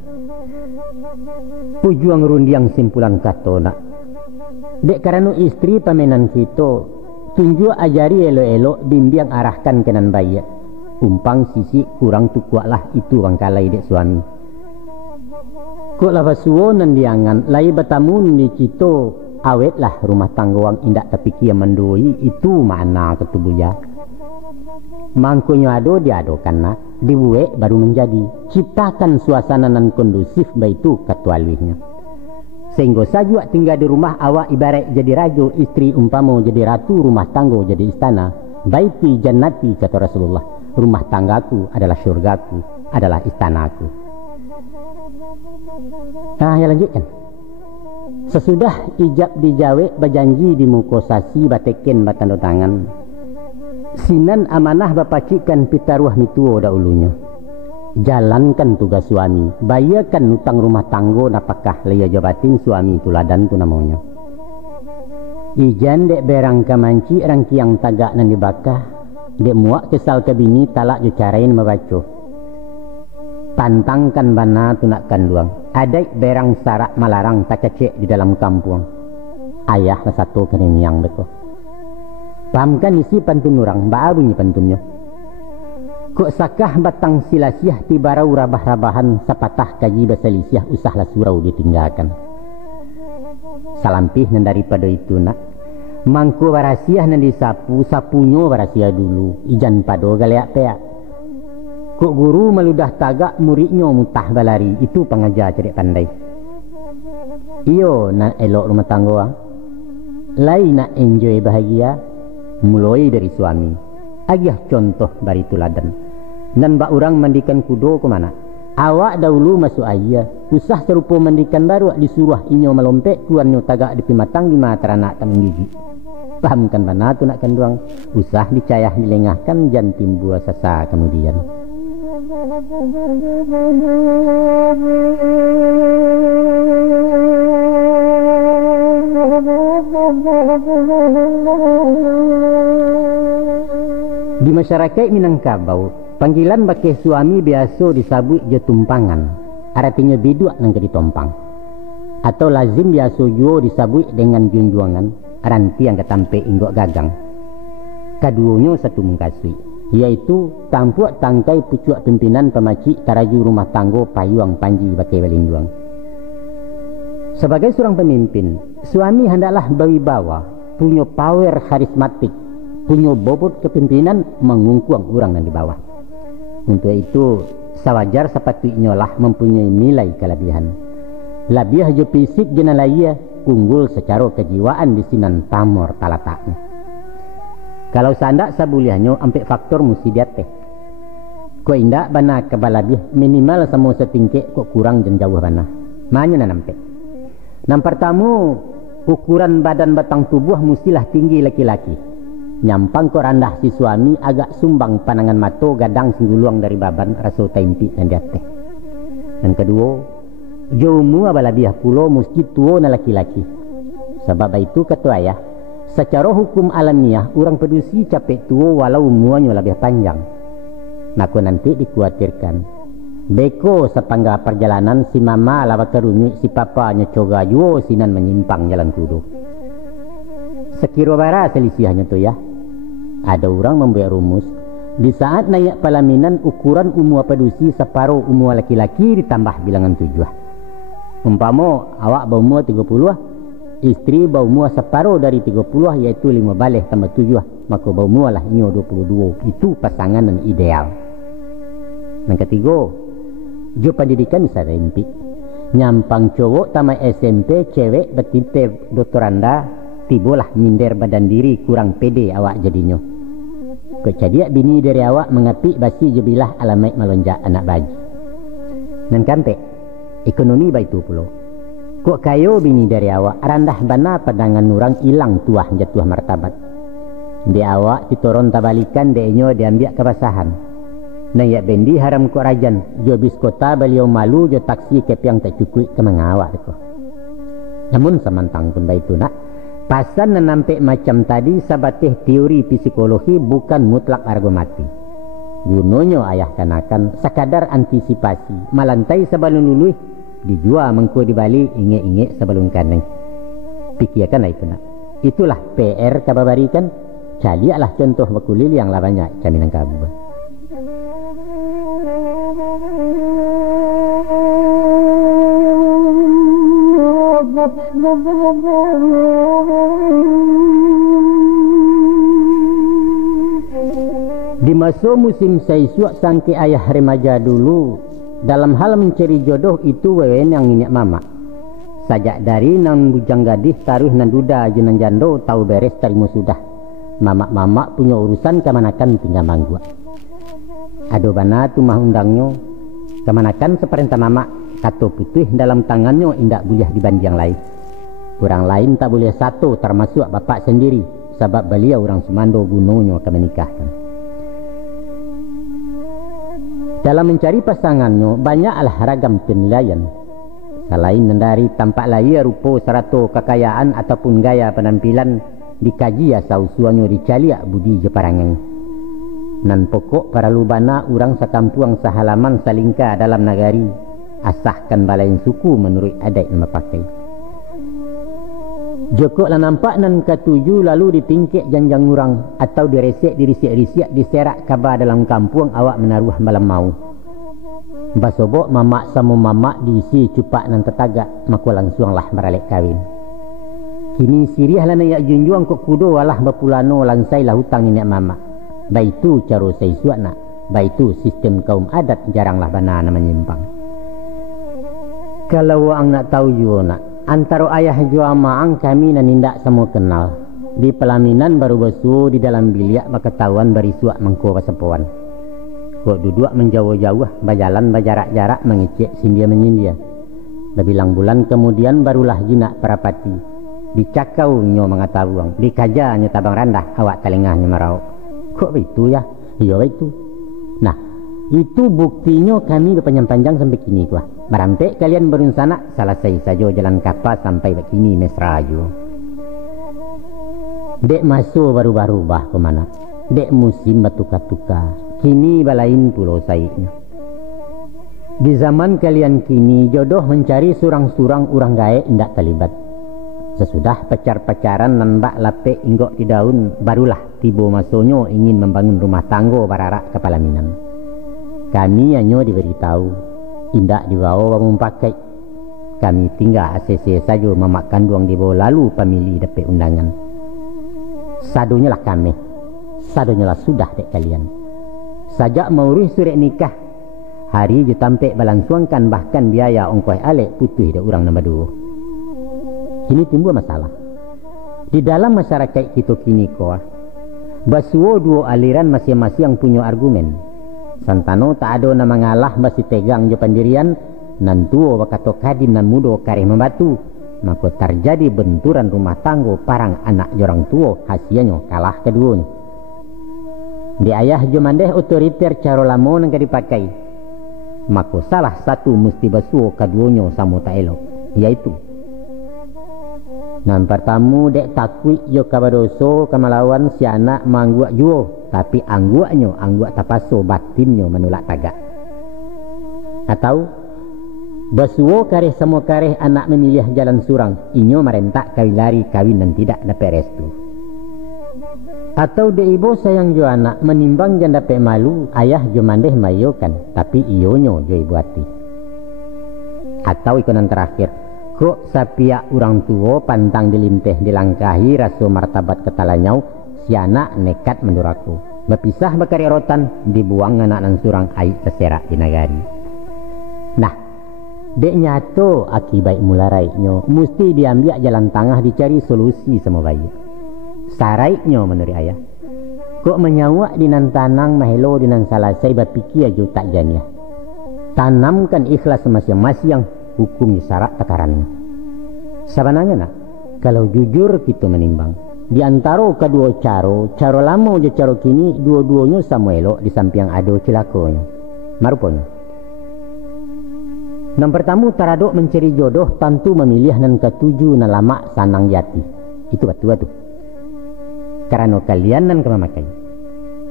Pujuang rundiang simpulan kato nak. Dek karena istri pamenan kita, tunjuk ajari elok-elok bimbing arahkan kenan bayi. Umpang sisi kurang tu kuatlah itu bangkalai dek suami. Kok lava suonan diangan, lai bertamu ni kita awetlah rumah tangga indak terpikir mendoi itu mana ketubuhnya. Mangkunyo ado diadokan nak, dibuat baru menjadi. Ciptakan suasana nan kondusif baitu katualihnya. Sehingga saja tinggal di rumah awak ibarat jadi raja, istri umpama jadi ratu, rumah tangga jadi istana. Baiti jannati kata Rasulullah. Rumah tanggaku adalah syurgaku, adalah istanaku. Nah, ya lanjutkan. Sesudah ijab dijawe berjanji di mukosasi bateken batanda tangan. Sinan amanah bapacikan pitaruah mituo dahulunya. Jalankan tugas suami, bayarkan utang rumah tanggo napakah leya jabatin suami tuladan tu namanya. Ijan dek berang kamanci rangki yang tagak nan dibakah, dek muak kesal ke bini talak jo carain membaca. Pantangkan bana tunakkan luang. Adai berang sarak malarang tak cecek di dalam kampung. Ayah lah satu keneniang betul. Pahamkan isi pantun orang, ba'a bunyi pantunnya. Kok sakah batang silasiah tibarau rabah-rabahan sapatah kaji basalisiah usahlah surau ditinggalkan. Salampih nan daripada itu nak. Mangku warasiah nan disapu, sapunyo warasiah dulu. Ijan pado galeak peak. Kok guru meludah tagak muridnya mutah balari. Itu pengajar cerdik pandai. Iyo nak elok rumah tangga. Lain nak enjoy bahagia. Mulai dari suami. Agih contoh bari tuladan. Nan bak orang mandikan kudo ke mana? Awak dahulu masuk ayah, usah serupa mandikan baru disuruh inyo melompek kuanyo tagak di pimatang di mata anak tak menggigi. Pahamkan mana tu nak kanduang, usah dicayah dilengahkan jan timbul sasa kemudian. Di masyarakat Minangkabau, panggilan bagi suami biasa disabut je tumpangan, artinya biduak nang jadi tompang. Atau lazim biasa juga disabut dengan junjuangan, ranti yang ketampe inggok gagang. Kaduanya satu mengkasui, yaitu tampuak tangkai pucuk pimpinan pemacik taraju rumah tanggo payuang panji bagi balinduang. Sebagai seorang pemimpin, suami hendaklah berwibawa, punya power karismatik, punya bobot kepimpinan mengungkuang orang yang di bawah. Untuk itu, sewajar sepatutnya lah mempunyai nilai kelebihan. Labiah je fisik jenalaya unggul secara kejiwaan di sinan tamor talataknya. Kalau sandak sabuliahnya ampe faktor mesti diateh. Ko indak bana kebalabih minimal semua setingkek kok kurang dan jauh bana. Manya nampe. Yang pertama, ukuran badan batang tubuh mestilah tinggi laki-laki. Nyampang ko randah si suami agak sumbang panangan mato gadang singguluang dari baban raso taimpi dan diateh. Dan kedua, jomu abalabiah pulo mesti tua na laki-laki. Sebab itu kata ayah, secara hukum alamiah orang pedusi capek tua walau umuannya lebih panjang. Naku nanti dikhawatirkan beko sepangga perjalanan si mama lawa kerunyi si papa nyecoga juo sinan menyimpang jalan kudu. Sekiro bara selisihnya tu ya. Ada orang membuat rumus, di saat naik pelaminan ukuran umur pedusi separuh umur laki-laki ditambah bilangan 7. Umpama awak berumur 30, istri berumur separuh dari 30 yaitu 5 balik tambah 7, maka berumur lah ini 22. Itu pasangan yang ideal. Yang ketiga, jo pendidikan bisa rempi. Nyampang cowok tamat SMP, cewek bertinte doktoranda, tibolah minder badan diri kurang pede awak jadinya. Kecadiak bini dari awak mengapik basi jebilah alamai melonjak anak baji. Dan kampe, ekonomi baitu pulau. Kok kayo bini dari awak randah bana padangan orang hilang tuah jatuh martabat. Di awak ditoron tabalikan denyo diambil kebasahan. Nayak bendi haram kok rajan, jo bis kota beliau malu jo taksi kepiang tak cukup ke mengawak itu. Namun samantang pun baitu nak. Pasan nampak macam tadi sabatih teori psikologi bukan mutlak argumati. Gunanya ayah kanakan sekadar antisipasi. Malantai sebelum luluh dijual mengko di Bali inge-inge sebelum kaneng. Pikirkan itu nak. Itulah PR kababarikan. Caliaklah contoh bakulil yang lah banyak caminan kabu. Di masa musim saisuak sangki ayah remaja dulu, dalam hal mencari jodoh itu wewen yang minyak mama. Sajak dari nang bujang gadis taruh nan duda jenan jando tahu beres tarimo sudah. Mama-mama punya urusan kemanakan tinggal manggua. Ado bana tu mah undangnya kemanakan seperintah mama. Kato putih dalam tangannya indak boleh dibanding yang lain. Orang lain tak boleh satu termasuk bapak sendiri. Sebab beliau orang Sumando gunanya akan menikahkan. Dalam mencari pasangannya banyaklah ragam penilaian. Selain dari tampak lahir, rupa, serato, kekayaan ataupun gaya penampilan dikaji asal usuannya dicaliak budi jeparangan. Nan pokok para lubana orang sekampuang sehalaman salingka dalam nagari. Asahkan balain suku menurut adat yang pakai. Joko lah nampak nan ketujuh lalu ditingkik janjang orang atau diresek dirisik-risik diserak kabar dalam kampung awak menaruh malam mau. Basobok mamak sama mamak diisi cupak nan tetagak maka langsunglah meralik kawin. Kini siriah lah nayak junjuang kok kudo walah bapulano lansai lah hutang ini mamak. Baitu cara saisuak nak. Baitu sistem kaum adat jaranglah bana menyimpang. Kalau ang nak tahu juga nak, antara ayah jua maang kami nan indak semua kenal. Di pelaminan baru besu di dalam biliak baketahuan berisuak mengko pasepuan. Kok duduk menjauh-jauh, berjalan berjarak-jarak mengecek sindia menyindia. Lebilang bulan kemudian barulah jinak perapati. Dicakau nyo mengatabuang, dikaja nyo tabang randah, awak telengahnya merau. Kok itu ya? Iya itu. Nah, itu buktinya kami berpanjang-panjang sampai kini kuah. Barampe kalian berunsana selesai saja jalan kapal sampai begini mesra aja. Dek masuk baru-barubah kemana? Dek musim batuka-tuka. Kini balain pulau saiknya. Di zaman kalian kini jodoh mencari surang-surang urang gae indak terlibat. Sesudah pacar-pacaran nan bak lapek inggok di daun, barulah tibo masonyo ingin membangun rumah tanggo bararak ke pelaminan. Kami hanya diberitahu, indak dibawa bangun pakai. Kami tinggal ACC saja memakan duang di bawah lalu pemilih dapat undangan. Sadonya lah kami, sadonya lah sudah dek kalian. Sajak mau urus surat nikah, hari je tampek balangsungkan bahkan biaya ongkos alek putih dah orang nombor 2. Kini timbul masalah. Di dalam masyarakat kita kini koah, basuo dua aliran masing-masing yang punya argumen. Santano tak ada nama ngalah masih tegang je pendirian, nan tuo bakato kadin nan mudo kareh membatu. Maka terjadi benturan rumah tanggo parang anak jorang tuo hasiannya kalah keduanya. Di ayah jomandeh otoriter cara lamo nang dipakai. Maka salah satu mesti basuo keduanya sama tak elok, yaitu nan pertama dek takwi yo kabadoso kamalawan si anak mangguak juo, tapi angguaknya angguak tapaso batinnya menolak tagak. Atau basuo kareh semua kareh anak memilih jalan surang, inyo merentak kawilari kawin dan tidak dapat restu. Atau de ibu sayang jo anak menimbang janda dapat malu, ayah jo mandeh mayokan, tapi iyonyo jo ibu hati. Atau ikonan terakhir, kok sapiak orang tua pantang dilinteh dilangkahi raso martabat ketalanyau, si anak nekat menduraku. Berpisah bakari rotan, dibuang anak nan surang aik terserak di nagari. Nah, dek nyato akibat mularaiknya mesti diambil jalan tengah dicari solusi sama bayi. Saraiknya menurut ayah, kok menyawak dinan tanang mahelo dinan salasai berpikir aja tak janiah. Tanamkan ikhlas masing-masing yang hukum syarat takarannya. Sebenarnya nak, kalau jujur kita menimbang, di antara kedua cara lama je cara kini dua-duanya sama elok di samping ada celakanya. Marupanya. Yang pertama taraduk mencari jodoh tentu memilih nan ketujuh nan lama sanang jati. Itu betul. Karena kalian nan kemamakai.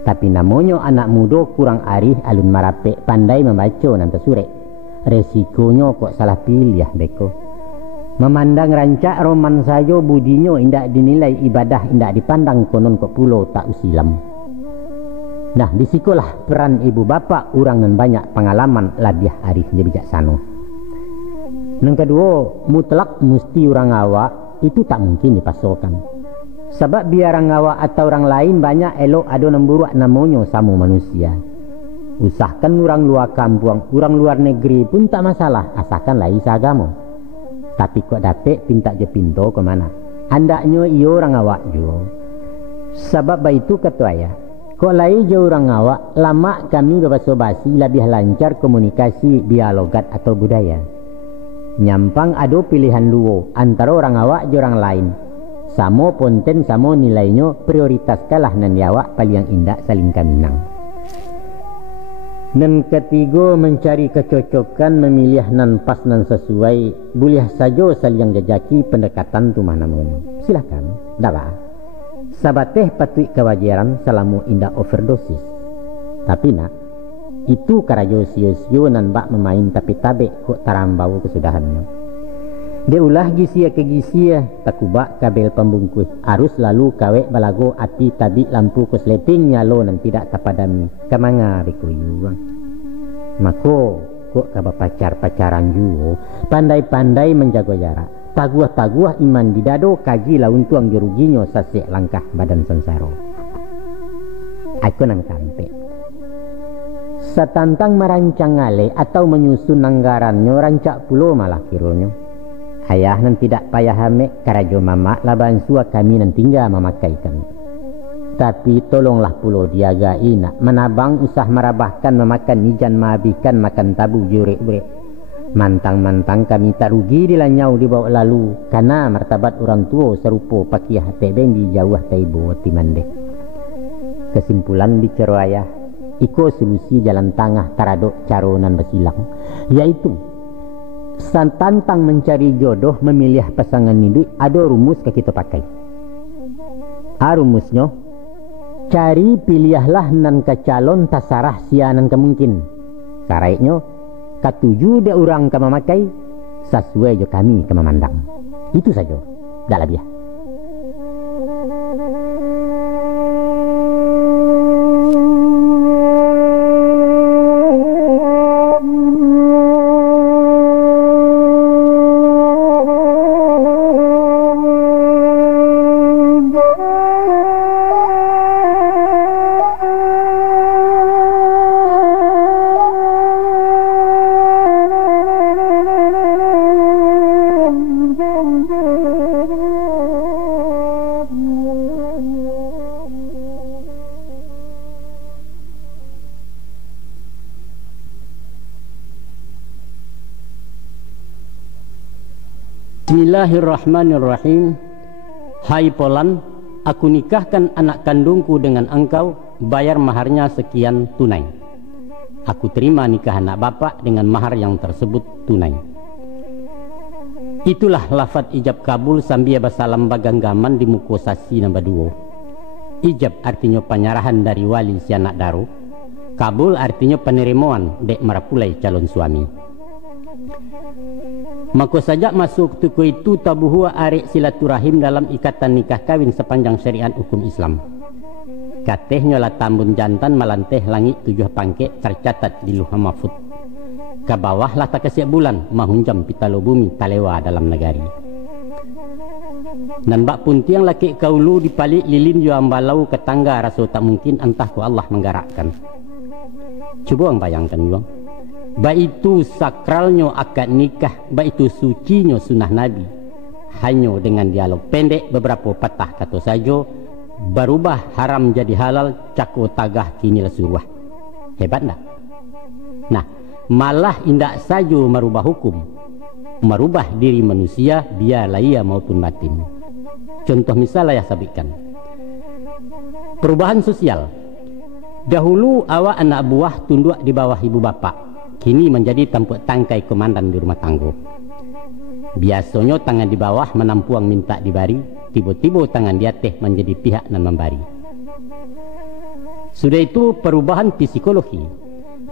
Tapi namanya anak muda kurang arif alun marapek pandai membaca nan tersurek. Resikonya kok salah pilih ya beko. Memandang rancak roman saja budinya indak dinilai ibadah indak dipandang konon kok pulau tak usilam. Nah disikolah peran ibu bapa orang nan banyak pengalaman labiah arif je bijaksana. Yang kedua, mutlak mesti orang awak itu tak mungkin dipasokan. Sebab biar orang awak atau orang lain banyak elok ada nemburuak namanya sama manusia. Usahakan orang luar kampung, orang luar negeri pun tak masalah, asalkan lain seagama. Tapi kok dapet pinta je pinto ke mana? Andaknya iyo orang awak juga. Sebab itu kata ayah, kok lain je orang awak, lama kami berbahasa basi lebih lancar komunikasi dialogat atau budaya. Nyampang ada pilihan luo antara orang awak je orang lain. Samo ponten samo nilainya prioritas kalah nan awak paling indah saling kaminang. Dan ketiga mencari kecocokan memilih nan pas nan sesuai boleh saja saling jejaki pendekatan tu mana mana. Silakan, dah. Sabateh patut kewajaran selama indah overdosis. Tapi nak itu karajo sio-sio nan bak memain tapi tabek kok tarambau kesudahannya. Dia ulah gisia ke gisia takubak kabel pembungkus arus lalu kawek balago api tadi lampu kosleting nyalo nan tidak tapadami kamanga bekuyuang. Mako kok kaba pacaran juga pandai-pandai menjaga jarak taguah-taguah iman di dado kaji laun tuang jeruginya sasek langkah badan sensaro. Aku nang kampe setantang merancang ngale atau menyusun anggarannya rancak pulo malah kironya. Ayah nan tidak payah hamek karajo mama laban sua kami nan tinggal memakaikan. Tapi tolonglah pulo diagai nak menabang usah merabahkan memakan nijan mahabikan makan tabu jurek-jurek. Mantang-mantang kami tak rugi dilanyau dibawa lalu karena martabat orang tua serupa pakiah tebeng di jauh taibo timandek. Kesimpulan bicara ayah, iko solusi jalan tengah taradok caronan bersilang, yaitu tantang mencari jodoh memilih pasangan hidup ada rumus ke kita pakai. Rumusnya cari pilihlah nan ke calon tasarah sianan kemungkin. Karaiknya katuju dia orang ke memakai sesuai jo kami ke memandang. Itu saja. Dah lebih. Bismillahirrahmanirrahim. Hai Polan, aku nikahkan anak kandungku dengan engkau, bayar maharnya sekian tunai. Aku terima nikah anak bapak dengan mahar yang tersebut tunai. Itulah lafaz ijab kabul sambil basalam baganggaman di mukosasi nombor 2. Ijab artinya penyerahan dari wali si anak daru. Kabul artinya penerimaan dek marapulai calon suami. Maka saja masuk tuku itu tabuhua arik silaturahim dalam ikatan nikah kawin sepanjang syariat hukum Islam. Katehnya lah tambun jantan malanteh langit 7 pangke tercatat di luha mahfud. Ke bawah lah tak kesiap bulan mahunjam pitalo bumi talewa dalam negari. Dan bak puntiang laki kaulu dipalik lilin ju ambalau ke tangga raso tak mungkin entah ku Allah menggerakkan. Coba ang bayangkan juang. Baik itu sakralnya akad nikah, baik itu sucinya sunnah Nabi. Hanya dengan dialog pendek beberapa patah kata saja, berubah haram jadi halal, cako tagah kinilah suruh. Hebat tak? Nah, malah indak saja merubah hukum, merubah diri manusia biar lahir maupun batin. Contoh misalnya saya sabikan. Perubahan sosial. Dahulu awak anak buah tunduk di bawah ibu bapak. Kini menjadi tampuk tangkai komandan di rumah tangga. Biasanya tangan di bawah menampuang minta dibari, tiba-tiba tangan di atas menjadi pihak nan membari. Sudah itu perubahan psikologi.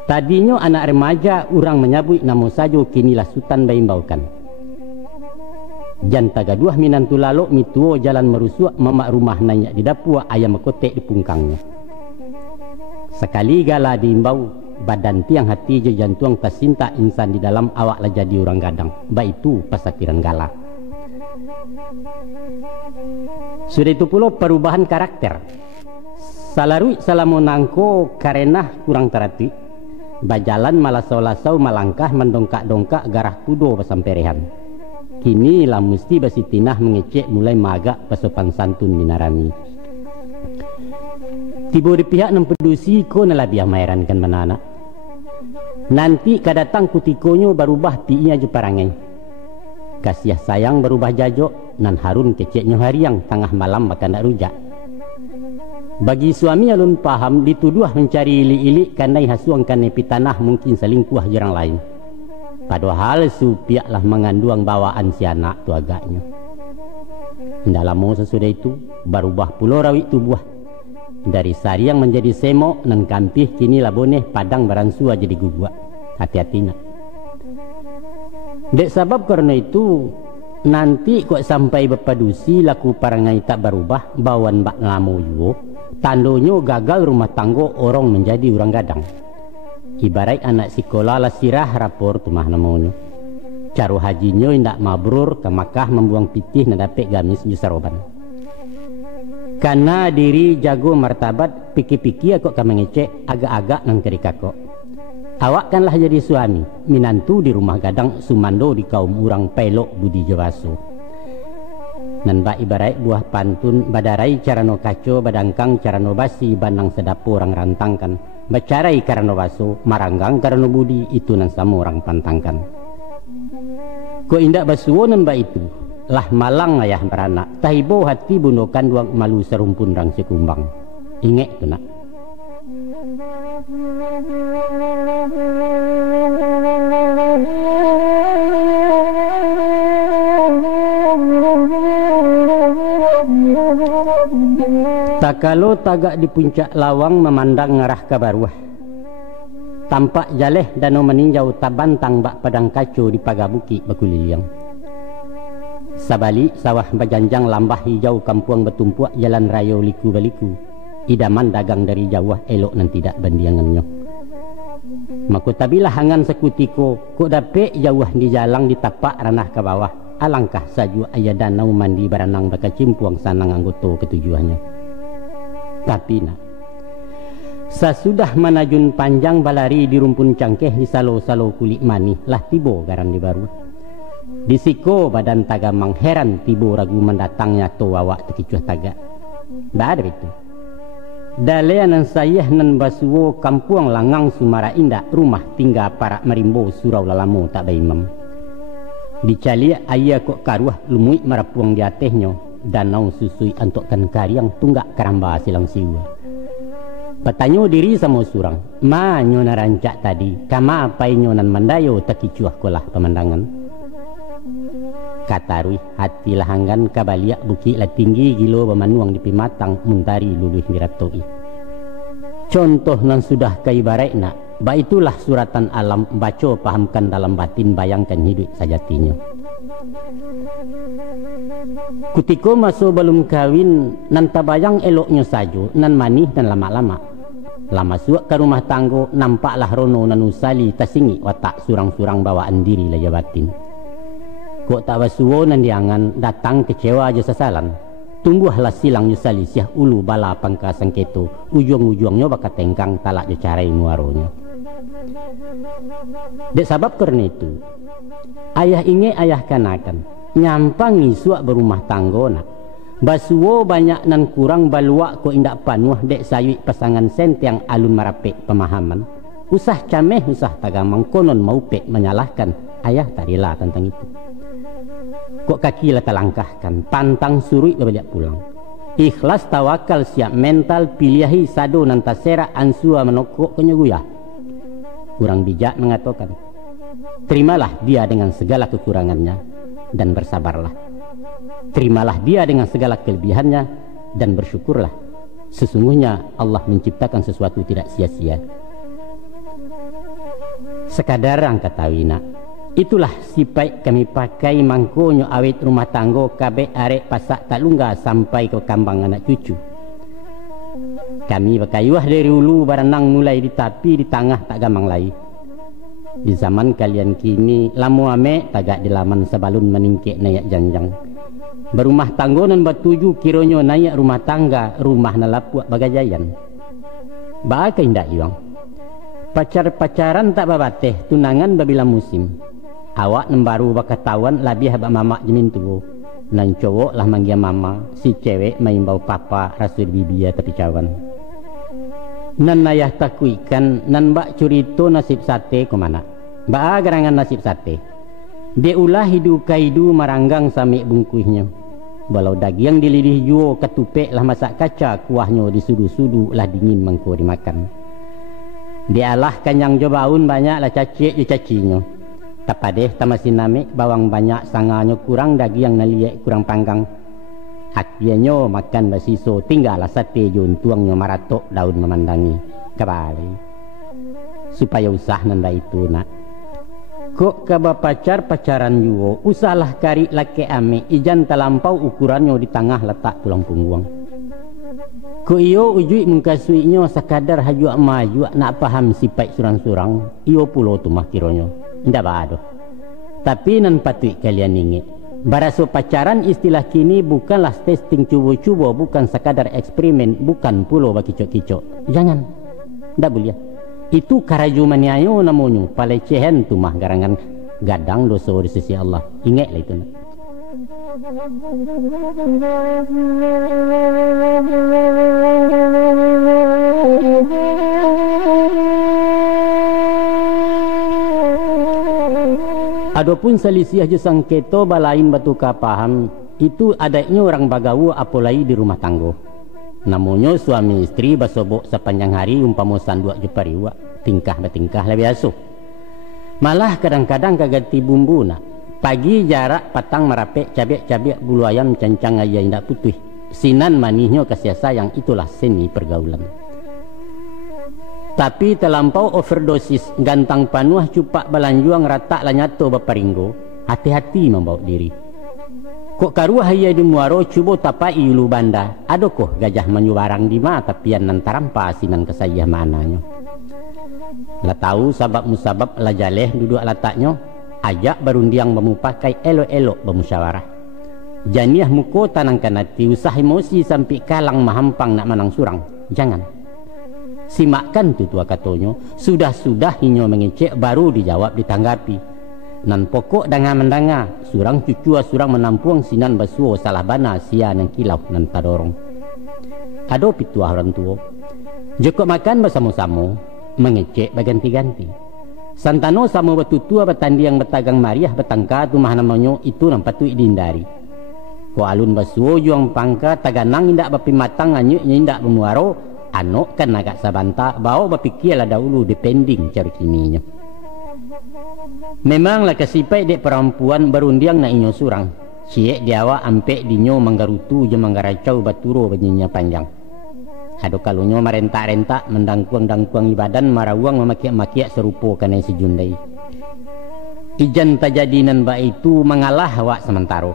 Tadinya anak remaja orang menyabut nama saja kinilah sultan baimbaukan. Janta gaduah minantu lalok mituo jalan merusuk mamak rumah nanya di dapur ayam kotek di pungkangnya. Sekali gala diimbau badan tiang hati je jantung tersinta insan di dalam awak lah jadi orang gadang. Baik itu pasakiran gala. Sudah itu pula perubahan karakter. Salarui salamonangko karena kurang terhati. Bajalan malasau-lasau malangkah mendongkak-dongkak garah kudo pasamperehan. Kini lah mesti basitinah mengecek mulai magak pasopan santun dinarami. Tiba di pihak nempedusi ko nalabiah maerankan manana. Nanti kadatang kutikonyo berubah piinya je parangai. Kasih sayang berubah jajok nan harun keceknya hariang tengah malam makan nak rujak. Bagi suami alun paham dituduh mencari ilik-ilik kanai hasuang kanai pitanah mungkin selingkuh jerang lain. Padahal supiaklah menganduang bawaan si anak tu agaknya. Ndak lama sesudah itu berubah pulau rawit tubuh. Dari sariang menjadi semok nan kampih kini laboneh padang baransua jadi gugua. Hati-hati nak. Dek sebab karena itu nanti kok sampai bepadusi laku parangai tak berubah bawan bak ngelamu juga. Tandonyo gagal rumah tangga orang menjadi orang gadang. Ibarat anak sekolah lah sirah rapor tu mah namanya. Caro hajinya indak mabrur ke Makkah membuang pitih na dapat gamis jusaroban. Karena diri jago martabat piki-piki aku akan mengecek agak-agak nang kerika kok. Awak kanlah jadi suami, minantu di rumah gadang, sumando di kaum urang pelok budi jawaso. Nan ba ibarat buah pantun, badarai carano kaco, badangkang carano basi, bandang sedapo orang rantangkan. Bacarai karano baso, maranggang karano budi, itu nan sama orang pantangkan. Ko indak basuo nan ba itu, lah malang ayah beranak, tahibo hati bundokan duang malu serumpun rang sekumbang. Ingat tu nak. Takalo tagak di puncak lawang memandang ngarah ke baruah. Tampak jaleh danau meninjau tabantang bak padang kaco di pagabuki bakuliliang. Sabali sawah bajanjang lambah hijau kampuang betumpuak jalan raya liku baliku. Idaman dagang dari jauh elok nan tidak bandiangannya. Maka tabilah hangan sekutiko kok dapet jauh di jalang di tapak ranah ke bawah. Alangkah saju ayah danau mandi baranang baka cimpuang sanang anggoto ketujuannya. Tapi nak, sesudah manajun panjang balari di rumpun cangkeh di salo-salo kulit manih lah tibo garan di baru. Di siko badan tagamang heran tibo ragu mendatangnya to awak tekicuh tagak. Bada itu. Daleanan sayah nan basuo kampuang langang Sumara Indah rumah tinggal para merimbo surau lalamo tak baimam. Dicalia ayah kok karuah lumui marapuang di atehnya danau susui antokkan kariang tunggak karamba silang siwa. Patanyo diri sama surang, ma nyo narancak tadi, kama apai nyo nan mandayo takicuah kolah pemandangan. Katarui hati lahanggan kabaliak buki la tinggi gilo bemanuang di pimatang muntari luluh miratoi. Contoh nan sudah kaibaratna, ba itulah suratan alam baco pahamkan dalam batin bayangkan hidup sajatinya. Kutiko masuk belum kawin nan tabayang eloknya sajo nan manih dan lama-lama. Lama suak ke rumah tanggo nampaklah rono nan usali tasingi watak surang-surang bawaan diri la batin. Kok tak basuo nan diangan datang kecewa aja sasalan. Tumbuhlah silang yusali siah ulu bala pangka sangketo. Ujung-ujungnya baka tengkang talak je carai muaronya. Dek sabab karena itu, ayah inge ayah kanakan nyampangi suak berumah tanggona. Basuo banyak nan kurang baluak ko indak panuh dek sayui pasangan sentiang alun marapek pemahaman. Usah cameh usah tagamang konon mau pek menyalahkan. Ayah tak rela tentang itu. Kok kaki lah talangkahkan, pantang surui balik pulang. Ikhlas tawakal siap mental pilihi sado nanta sera ansua menokok kenyuguyah. Kurang bijak mengatakan, terimalah dia dengan segala kekurangannya dan bersabarlah. Terimalah dia dengan segala kelebihannya dan bersyukurlah. Sesungguhnya Allah menciptakan sesuatu tidak sia-sia. Sekadar angkat tawina. Itulah sipai kami pakai mangkonyo awet rumah tanggo kabe arek pasak tak lungga sampai ke kambang anak cucu. Kami bakayuah dari hulu baranang mulai di tapi di tengah tak gamang lai. Di zaman kalian kini lamu ame tagak di laman sebalun meningkek nayak janjang. Berumah tanggo nan batuju kironyo nayak rumah tangga rumah nalapuak bagajayan. Baka indak iwang. Pacar-pacaran tak babateh tunangan babila musim. Awak nembaru bakatawan labih habak mamak jemin tuwo. Nan cowok lah manggil mama, si cewek main bau papa rasul bibia tapi cawan. Nan ayah takuikan, nan bak curito nasib sate kemana? Bak gerangan nasib sate. Dia ulah hidu kaidu maranggang samik bungkuihnya. Balau daging dilidih juo ketupek lah masak kaca kuahnya disudu-sudu lah dingin mangko dimakan. Dia lah kanyang jobaun banyak lah cacik je cacinya. Tapadeh tamasin nami bawang banyak sanganyo kurang daging naliek kurang panggang. Akhirnya makan basiso tinggallah sate jun tuangnya maratok daun memandangi kembali. Supaya usah nanda itu nak. Kok kaba pacaran juo usahlah kari laki ame ijan talampau ukurannya di tengah letak tulang punggung. Ko iyo ujui mengkasuinya sekadar hajua maju nak paham sipai surang-surang iyo pulo tu mah kironyo. Tidak ada. Tapi nan patut kalian ingat. Baraso pacaran istilah kini bukanlah testing cubo-cubo, bukan sekadar eksperimen, bukan pulo bagi kicok-kicok. Jangan. Tidak boleh. Itu karajumaniayo namanya, pelecehan tu mah garangan gadang dosa di sisi Allah. Ingatlah itu. Adapun selisih je sangketo balain batu kapaham, itu adanya orang bagawu apalagi di rumah tangga. Namanya suami istri basobok sepanjang hari umpama sandua jepariwa, tingkah bertingkah lah biasa. Malah kadang-kadang kagati bumbu nak. Pagi jarak patang merapek cabiak-cabiak bulu ayam cancang aja indak putih. Sinan manihnya kasih sayang, itulah seni pergaulan. Tapi terlampau overdosis gantang panuah cupak balanjuang rata lanyato baparinggo, hati-hati membawa diri. Kok karuah ia di muaro cubo tapai ulu banda, adokoh gajah menyubarang di mata pian nantarampa sinan kesayah mananya. Lah tahu sabab musabab lah jaleh duduk lataknya, ajak barundiang memupakai elok-elok bermusyawarah. Janiah muko tanangkan hati usah emosi sampai kalang mahampang nak menang surang. Jangan. Simakkan tu tua katonyo, sudah-sudah hinyo mengecek baru dijawab ditanggapi. Nan pokok danga mendanga, surang cucua surang menampuang sinan basuo salah bana sia nan kilau nan tadorong. Ado pituah orang tua. Joko makan bersama-sama, mengecek berganti-ganti. Santano sama betutua betandiang betagang mariah betangka tu mah namanya itu nan patut dihindari. Ko alun basuo juang pangka taganang indak bapimatang anyuk indak bemuaro, anok kan agak sabanta bawa berpikir lah dahulu depending cari kininya. Memanglah kesipai dek perempuan berundiang na inyo surang. Siek diawa ampek dinyo manggarutu je manggaracau baturo banyinya panjang. Ado kalunyo marentak-rentak mendangkuang-dangkuang ibadan marawang memakiak-makiak serupo kanai sejundai. Ijan tajadinan ba itu mengalah wak sementara.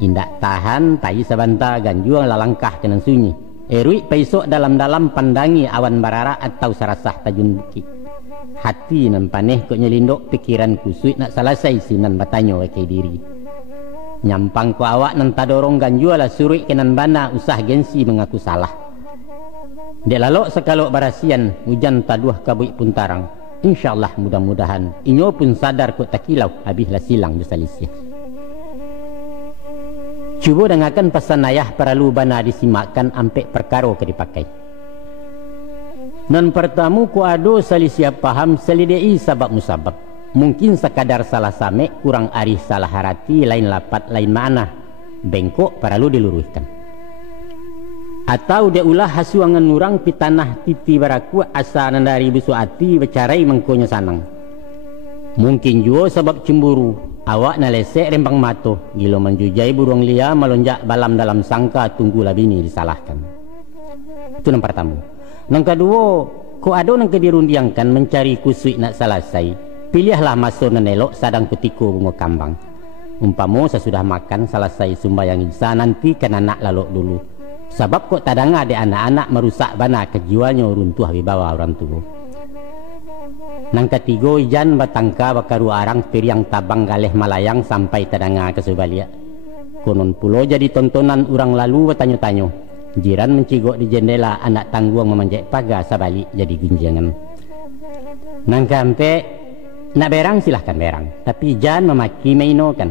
Indak tahan tayi sabanta ganjuang lalangkah kenan sunyi. Erui paisok dalam-dalam pandangi awan barara atau sarasah tajun bukit. Hati nan paneh kok nyelindok pikiran kusui nak selesai sinan batanyo ke diri. Nyampang ko awak nan tadorong ganjua lah surui kenan bana usah gensi mengaku salah. Dek lalok sekalok barasian hujan taduah kabuik puntarang. InsyaAllah mudah-mudahan inyo pun sadar kok takilau habislah silang bersalisia. Cuba dengarkan pesan ayah perlu bana disimakkan ampek perkara ke dipakai. Nan pertama ku ado salisia paham selidei sabab musabab. Mungkin sekadar salah samek kurang arih salah harati lain lapat lain makna. Bengkok perlu diluruskan. Atau dia ulah hasuangan nurang pitanah titi baraku asa nandari busu ati bercarai mengkonya sanang. Mungkin juga sebab cemburu. Awak nalesek rembang mato. Gilo menjujai burung lia melonjak balam dalam sangka tunggulah bini disalahkan. Itu yang pertama. Yang kedua, ko ado nang kedirundiangkan mencari kusui nak selesai. Pilihlah masa nan elok sadang kutiko bunga kambang. Umpamo sesudah makan selesai sumbayang isa nanti kan anak lalok dulu. Sebab kok tadang ada anak-anak merusak bana kejiwanya runtuh wibawa orang tua. Nang ketiga ijan batangka bakaru arang piriang tabang galeh malayang sampai tadanga ke sebalia. Konon pulo jadi tontonan orang lalu bertanya-tanya. Jiran mencigok di jendela anak tangguang memanjat pagar sabalik jadi gunjangan. Nang kampe nak berang silahkan berang, tapi jangan memaki maino kan.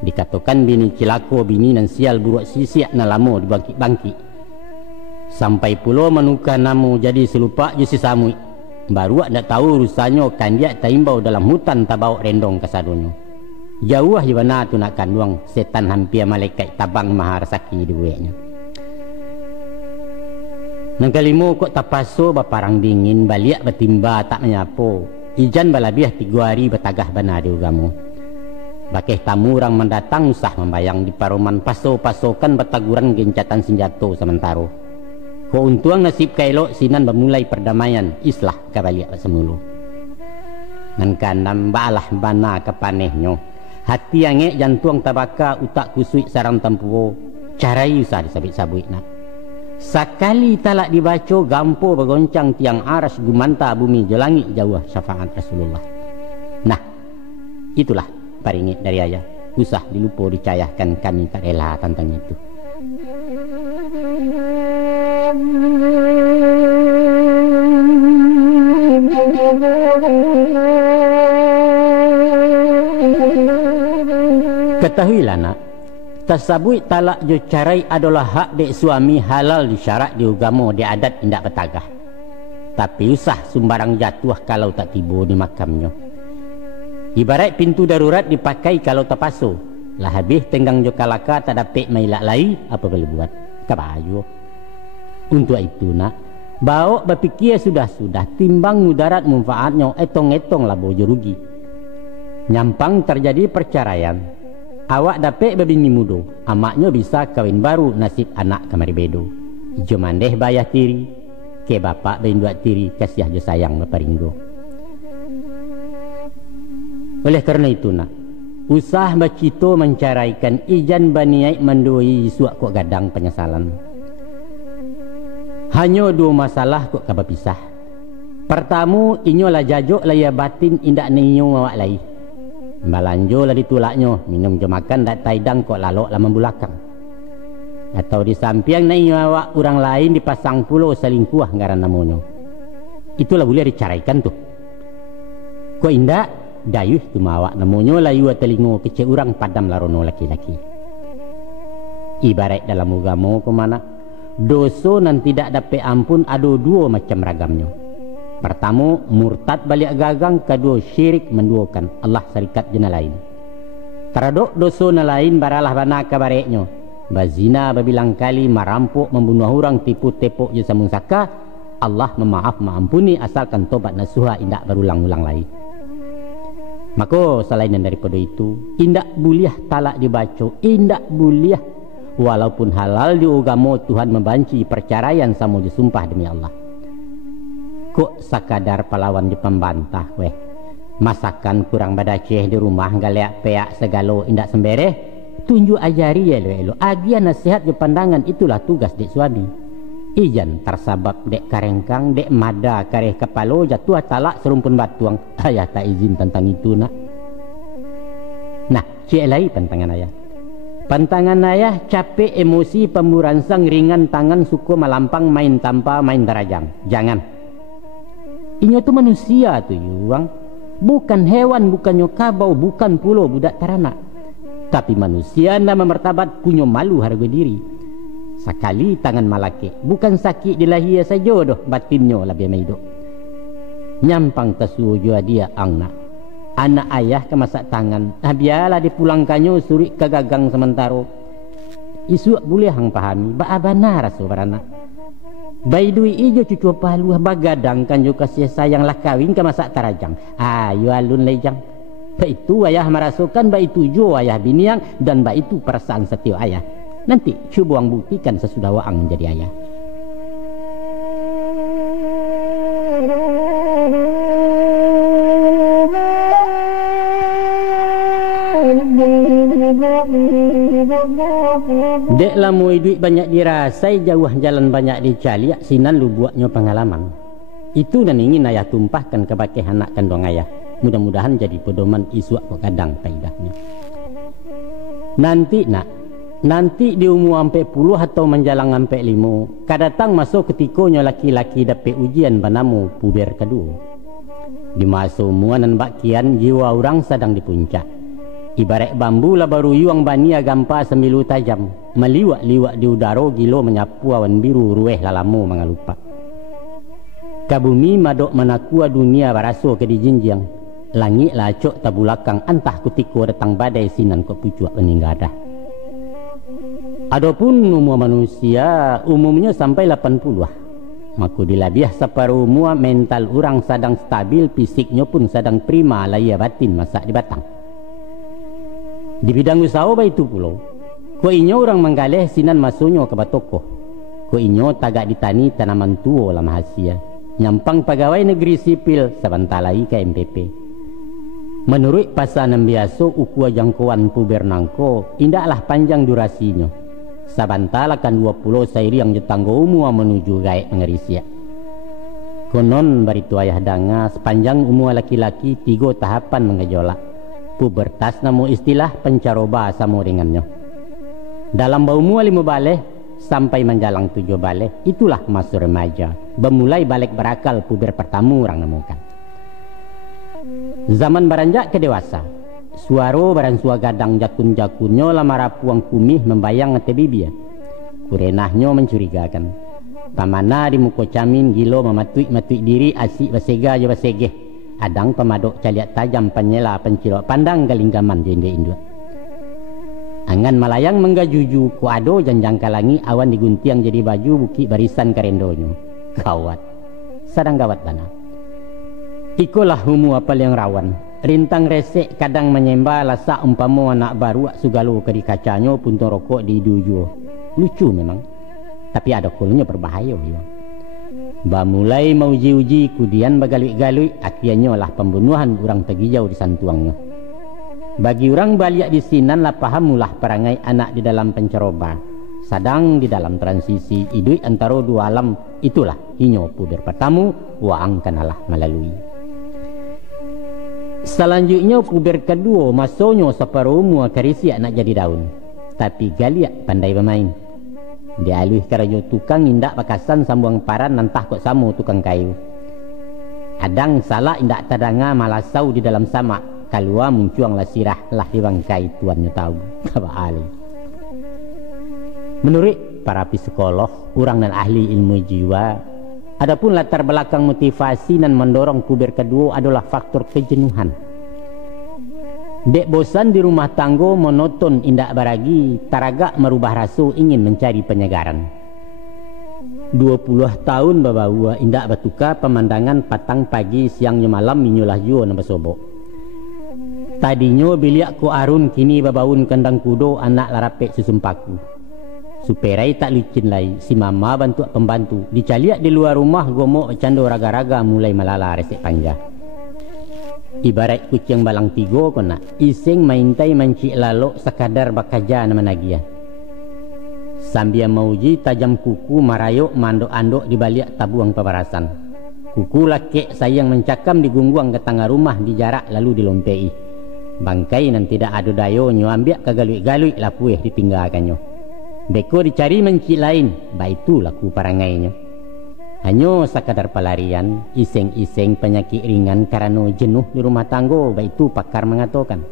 Dikatakan bini cilako bini nan sial buruk sisiak na lamo dibangkit-bangkit. Sampai pulo menukar namu jadi selupa je si samui. Baru nak tahu urusannya kan dia taimbau dalam hutan tabau rendong kasadonyo. Jauh di mana tu nak kanduang setan hampir malaikat tabang mahar saki di bueknya. Nang kalimo kok tapaso baparang dingin baliak betimba tak menyapo. Ijan balabiah 3 hari betagah bana di ugamu. Bakeh tamu orang mendatang usah membayang di paroman paso-pasokan betaguran gencatan senjata sementara. Ko untuang nasib kailok sinan bermulai perdamaian islah kabaliak semulu. Nan kanam balah bana kepanehnya. Hati angek jantuang tabaka utak kusui sarang tempuo. Carai usah disabit-sabit nak. Sakali talak dibaca gampo bergoncang tiang aras gumanta bumi jelangit jauh syafaat Rasulullah. Nah, itulah paringit dari ayah. Usah dilupa dicayahkan kami tak rela tentang itu. Ketahuilah nak, tasabui talak jo carai adalah hak dek suami halal disyarat di agama di adat indak betagah. Tapi usah sembarang jatuh kalau tak tiba di makamnya. Ibarat pintu darurat dipakai kalau terpasu. Lah habis tenggang jo kalaka tak dapat mailak lai, apa boleh buat? Kabaju. Untuk itu nak, bawa berfikir sudah-sudah timbang mudarat manfaatnya etong-etong lah bojo rugi. Nyampang terjadi perceraian. Awak dapat berbini muda, amaknya bisa kawin baru, nasib anak kamari bedo. Jo mandeh bayah tiri, ke bapak benduat tiri, kasih jo sayang berparinggo. Oleh kerana itu nak, usah bacito mencaraikan ijan baniai mendoi suak kok gadang penyesalan. Hanya dua masalah kok kaba pisah. Pertama, inyolah jajok laya batin indak ninyo awak lai. Balanjo lah ditulaknya, minum je makan dak taidang kok lalok lama bulakang. Atau di samping ninyo awak orang lain dipasang pulau selingkuh ngaran namanya. Itulah boleh dicaraikan tuh. Kok indak dayuh tu mawak namanya layu telingo kecil orang padam larono laki-laki. Ibarat dalam agama ke mana dosa nan tidak dapat ampun ada dua macam ragamnya. Pertama, murtad balik gagang. Kedua, syirik menduakan Allah syarikat jena lain. Teradok dosa na lain baralah bana kabareknya. Bazina babilang kali, marampuk, membunuh orang, tipu tepuk je samun saka. Allah memaaf mengampuni asalkan tobat nasuha indak berulang-ulang lagi. Maka selain daripada itu, indak buliah talak dibaca, indak buliah walaupun halal di agama Tuhan membanci perceraian sama disumpah demi Allah. Kok sakadar pahlawan di pembantah weh. Masakan kurang badaceh di rumah galeak peak segalo indak sembereh. Tunjuk ajari ya lo. Agian nasihat di pandangan itulah tugas dek suami. Ijan tersabab dek karengkang, dek mada kareh kepalo jatuh talak serumpun batuang. Ayah tak izin tentang itu nak. Nah, cik lagi pantangan ayah. Pantangan ayah capek emosi pemburansang ringan tangan suku malampang main tanpa main darajang. Jangan. Inyo tu manusia tu yuang. Bukan hewan, bukannya kabau, bukan pulau budak teranak. Tapi manusia nama martabat punya malu harga diri. Sekali tangan malaki, bukan sakit di lahir saja doh, batinnya lebih maido. Nyampang tesu jua dia angna. Anak ayah ke masak tangan. Biarlah dipulangkannya surik ke gagang sementara. Isu boleh hang pahami, baabana rasu beranak. Baidui ijo cucu paluah bagadang kan jo kasih sayang lah kawin ke masak tarajang. Ayo alun lejang. Ba itu ayah merasukan, ba itu jo ayah biniang, dan ba itu perasaan setia ayah. Nanti coba ang buktikan sesudah waang menjadi ayah. Dek lamui duit banyak dirasai, jauh jalan banyak dicali, sinan lu buatnya pengalaman. Itu dan ingin ayah tumpahkan ke pakai anak kandung ayah. Mudah-mudahan jadi pedoman isu kok kadang faedahnya. Nanti di umur sampai 10 atau menjalang sampai 5, kadatang masuk ketikonya laki-laki dapat ujian banamu puber kedua. Di masa umuan dan bakian jiwa orang sedang di puncak. Ibarat bambu lah baru yuang bania gampa semilu tajam. Meliwak-liwak di udara gilo menyapu awan biru rueh lalamu mengalupa. Kabumi madok menakua dunia baraso ke dijinjang. Langit lacok tabulakang antah kutiko datang badai sinan kok pucuak peninggadah. Adapun umur manusia umumnya sampai 80-ah. Maka dilabiah separuh umur mental orang sedang stabil, fisiknya pun sedang prima, laya batin masak di batang. Di bidang usaha itu pulau, ko inyo orang menggaleh sinan masuknya ke batoko. Ko inyo tagak ditani tanaman tua lah mahasia. Nyampang pegawai negeri sipil sebentar lagi ke MPP. Menurut pasanan biasa ukua jangkauan puber nangko, indaklah panjang durasinya. Sebentar akan 20 sairi yang jetanggo umur menuju gaek mengerisia. Konon baritu ayah danga sepanjang umur laki-laki 3 tahapan mengejolak. Pubertas namu istilah pencaroba sama dengannya. Dalam umur 5 balik sampai menjalang 7 balik, itulah masa remaja. Bermulai balik berakal puber pertama orang nemukan. Zaman beranjak ke dewasa, suaro baran sua gadang jakun-jakunnya lamara puang kumih membayang ngete bibia. Kurenahnya mencurigakan. Pamana di muko camin gilo mematui diri asik basega jo basegeh. Adang pemadok caliat tajam penyela pencilok pandang galinggaman jende indua. Angan malayang menggajuju ku ado janjang kalangi awan diguntiang jadi baju buki barisan karendonyo. Gawat. Sadang gawat bana. Ikulah humu apal yang rawan. Rintang resek kadang menyembah lasa umpamo anak baru sugalo ke di kacanya puntung rokok di dujo. Lucu memang. Tapi ada kulunya berbahaya ya. Ba mulai mau uji-uji kudian bagalui-galui akhirnya lah pembunuhan orang tegijau di santuangnya. Bagi orang baliak di sinan lah paham mulah perangai anak di dalam penceroba. Sadang di dalam transisi hidup antara dua alam itulah inyo puber pertamu waang kanalah melalui. Selanjutnya puber kedua masonyo separuh mua karisi anak jadi daun. Tapi galiak pandai bermain. Dia aluh karajo tukang indak bakasan sambuang paran nantah kok samu tukang kayu. Adang salah indak tadanga malasau di dalam sama. Kalua muncuang lah sirah lah di bangkai tuannya tahu. Kaba ali. Menurut para psikolog, orang dan ahli ilmu jiwa, adapun latar belakang motivasi dan mendorong puber kedua adalah faktor kejenuhan. Dek bosan di rumah tanggo monoton indak baragi, taraga merubah rasu ingin mencari penyegaran. 20 tahun babawa indak batuka pemandangan patang pagi siangnya malam minyolah juo namba sobok. Tadinyo biliak ko arun kini babaun kandang kudo anak larapek susumpaku. Superai tak licin lai si mama bantu pembantu dicaliak di luar rumah gomok cando raga-raga mulai malala resek panja. Ibarat kucing balang tigo kona iseng maintai mancik lalok sekadar bakaja nama nagia. Sambil mauji tajam kuku marayok mandok-andok di balik tabuang pembarasan. Kuku lakek sayang mencakam di gungguang ke tengah rumah di jarak lalu dilompei. Bangkai nan tidak ada dayo nyo ambiak kegalui-galui lapueh ditinggalkannya. Beko dicari mencik lain, baitu laku parangainya. Hanya sekadar pelarian, iseng-iseng penyakit ringan karena jenuh di rumah tanggo, baitu pakar mengatakan.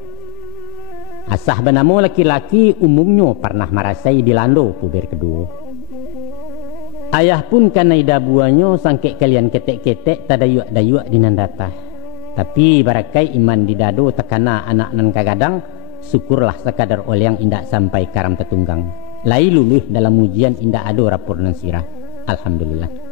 Asah benamo laki-laki umumnya pernah merasai dilando puber kedua. Ayah pun karena ida buahnya sangkek kalian ketek-ketek tadayuk-dayuk dinandata. Tapi barakai iman di dado tekana anak nan kagadang, syukurlah sekadar oleh yang indak sampai karam tetunggang. Lai luluh dalam ujian indak ado rapor nan sirah. Alhamdulillah.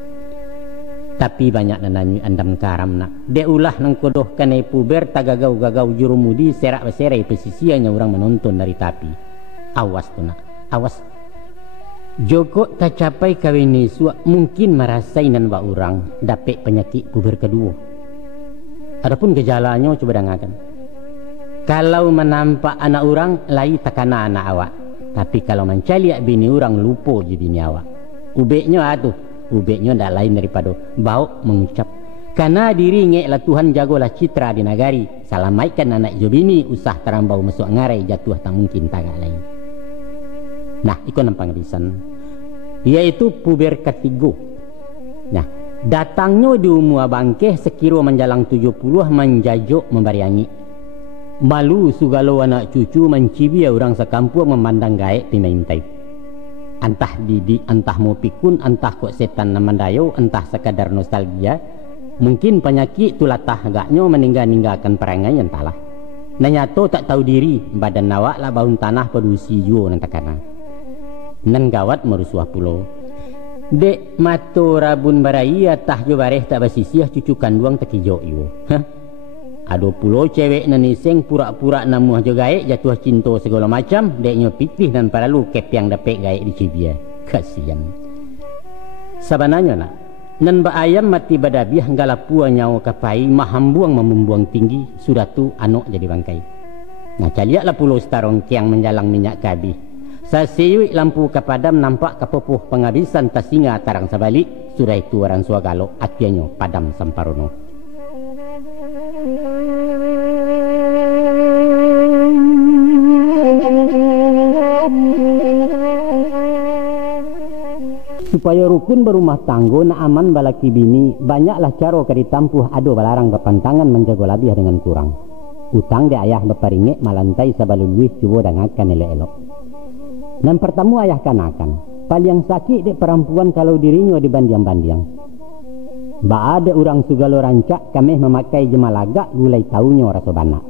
Tapi banyak nananyu andam karam nak. Dek ulah nang kodoh kanai puber tagagau-gagau jurumudi serak beserai pesisianya orang menonton dari tapi. Awas tu nak. Awas. Joko tak capai kawin niswa mungkin merasai nan ba orang dapet penyakit puber kedua. Adapun gejalanya coba dengarkan. Kalau menampak anak orang lai takana anak awak. Tapi kalau mencaliak bini orang lupa je bini awak. Ubeknya atuh. Ubeknya tak lain daripada bau mengucap. Karena diri ngeklah Tuhan jagolah citra di nagari. Salamaikan anak jo bini usah terambau masuk ngarai jatuh tak mungkin tagak lain. Nah, ikut nampang risan. Yaitu puber ketiga. Nah, datangnya di umur bangkeh sekira menjalang 70 menjajuk membariangi. Malu sugalo anak cucu mencibia orang sekampung memandang gaek pimaintai. Entah didik, entah mau pikun, entah kok setan namandayo, entah sekadar nostalgia. Mungkin penyakit tu latah agaknya meninggalkan perangai entahlah. Nanyato tak tahu diri, badan nawak lah baun tanah perusi juo nantakana. Nan gawat merusuah pulau. Dek mato rabun baraya tah jo bareh tak basisiah cucu kanduang tekijo iyo. Ado pulau cewek naniseng pura-pura namuah jo gaek jatuh cinta segala macam. Deknya pitih dan paralu kepiang dapek gaek di cibia. Kasian. Sabananya nak. Nan ba ayam mati badabiah galapua nyawa kapai mahambuang membuang tinggi. Sudah tu anok jadi bangkai. Nah caliaklah pulau starong kiang menjalang minyak kabih. Sasiwi lampu kepadam nampak kepopoh penghabisan tasinga tarang sabalik. Sudah itu orang suagalo akhirnya padam samparono. Supaya rukun berumah tanggo na aman balaki bini, banyaklah cara ke ditampuh ado balarang kepantangan menjaga labiah dengan kurang. Utang dia ayah berparingik malantai sabaluluih cuba dangakan elok-elok. Nan pertama ayah kanakan. Paling sakit dek perempuan kalau dirinya dibandiang-bandiang. Ba ada orang sugalo rancak kami memakai jemalagak gulai taunya rasa banak.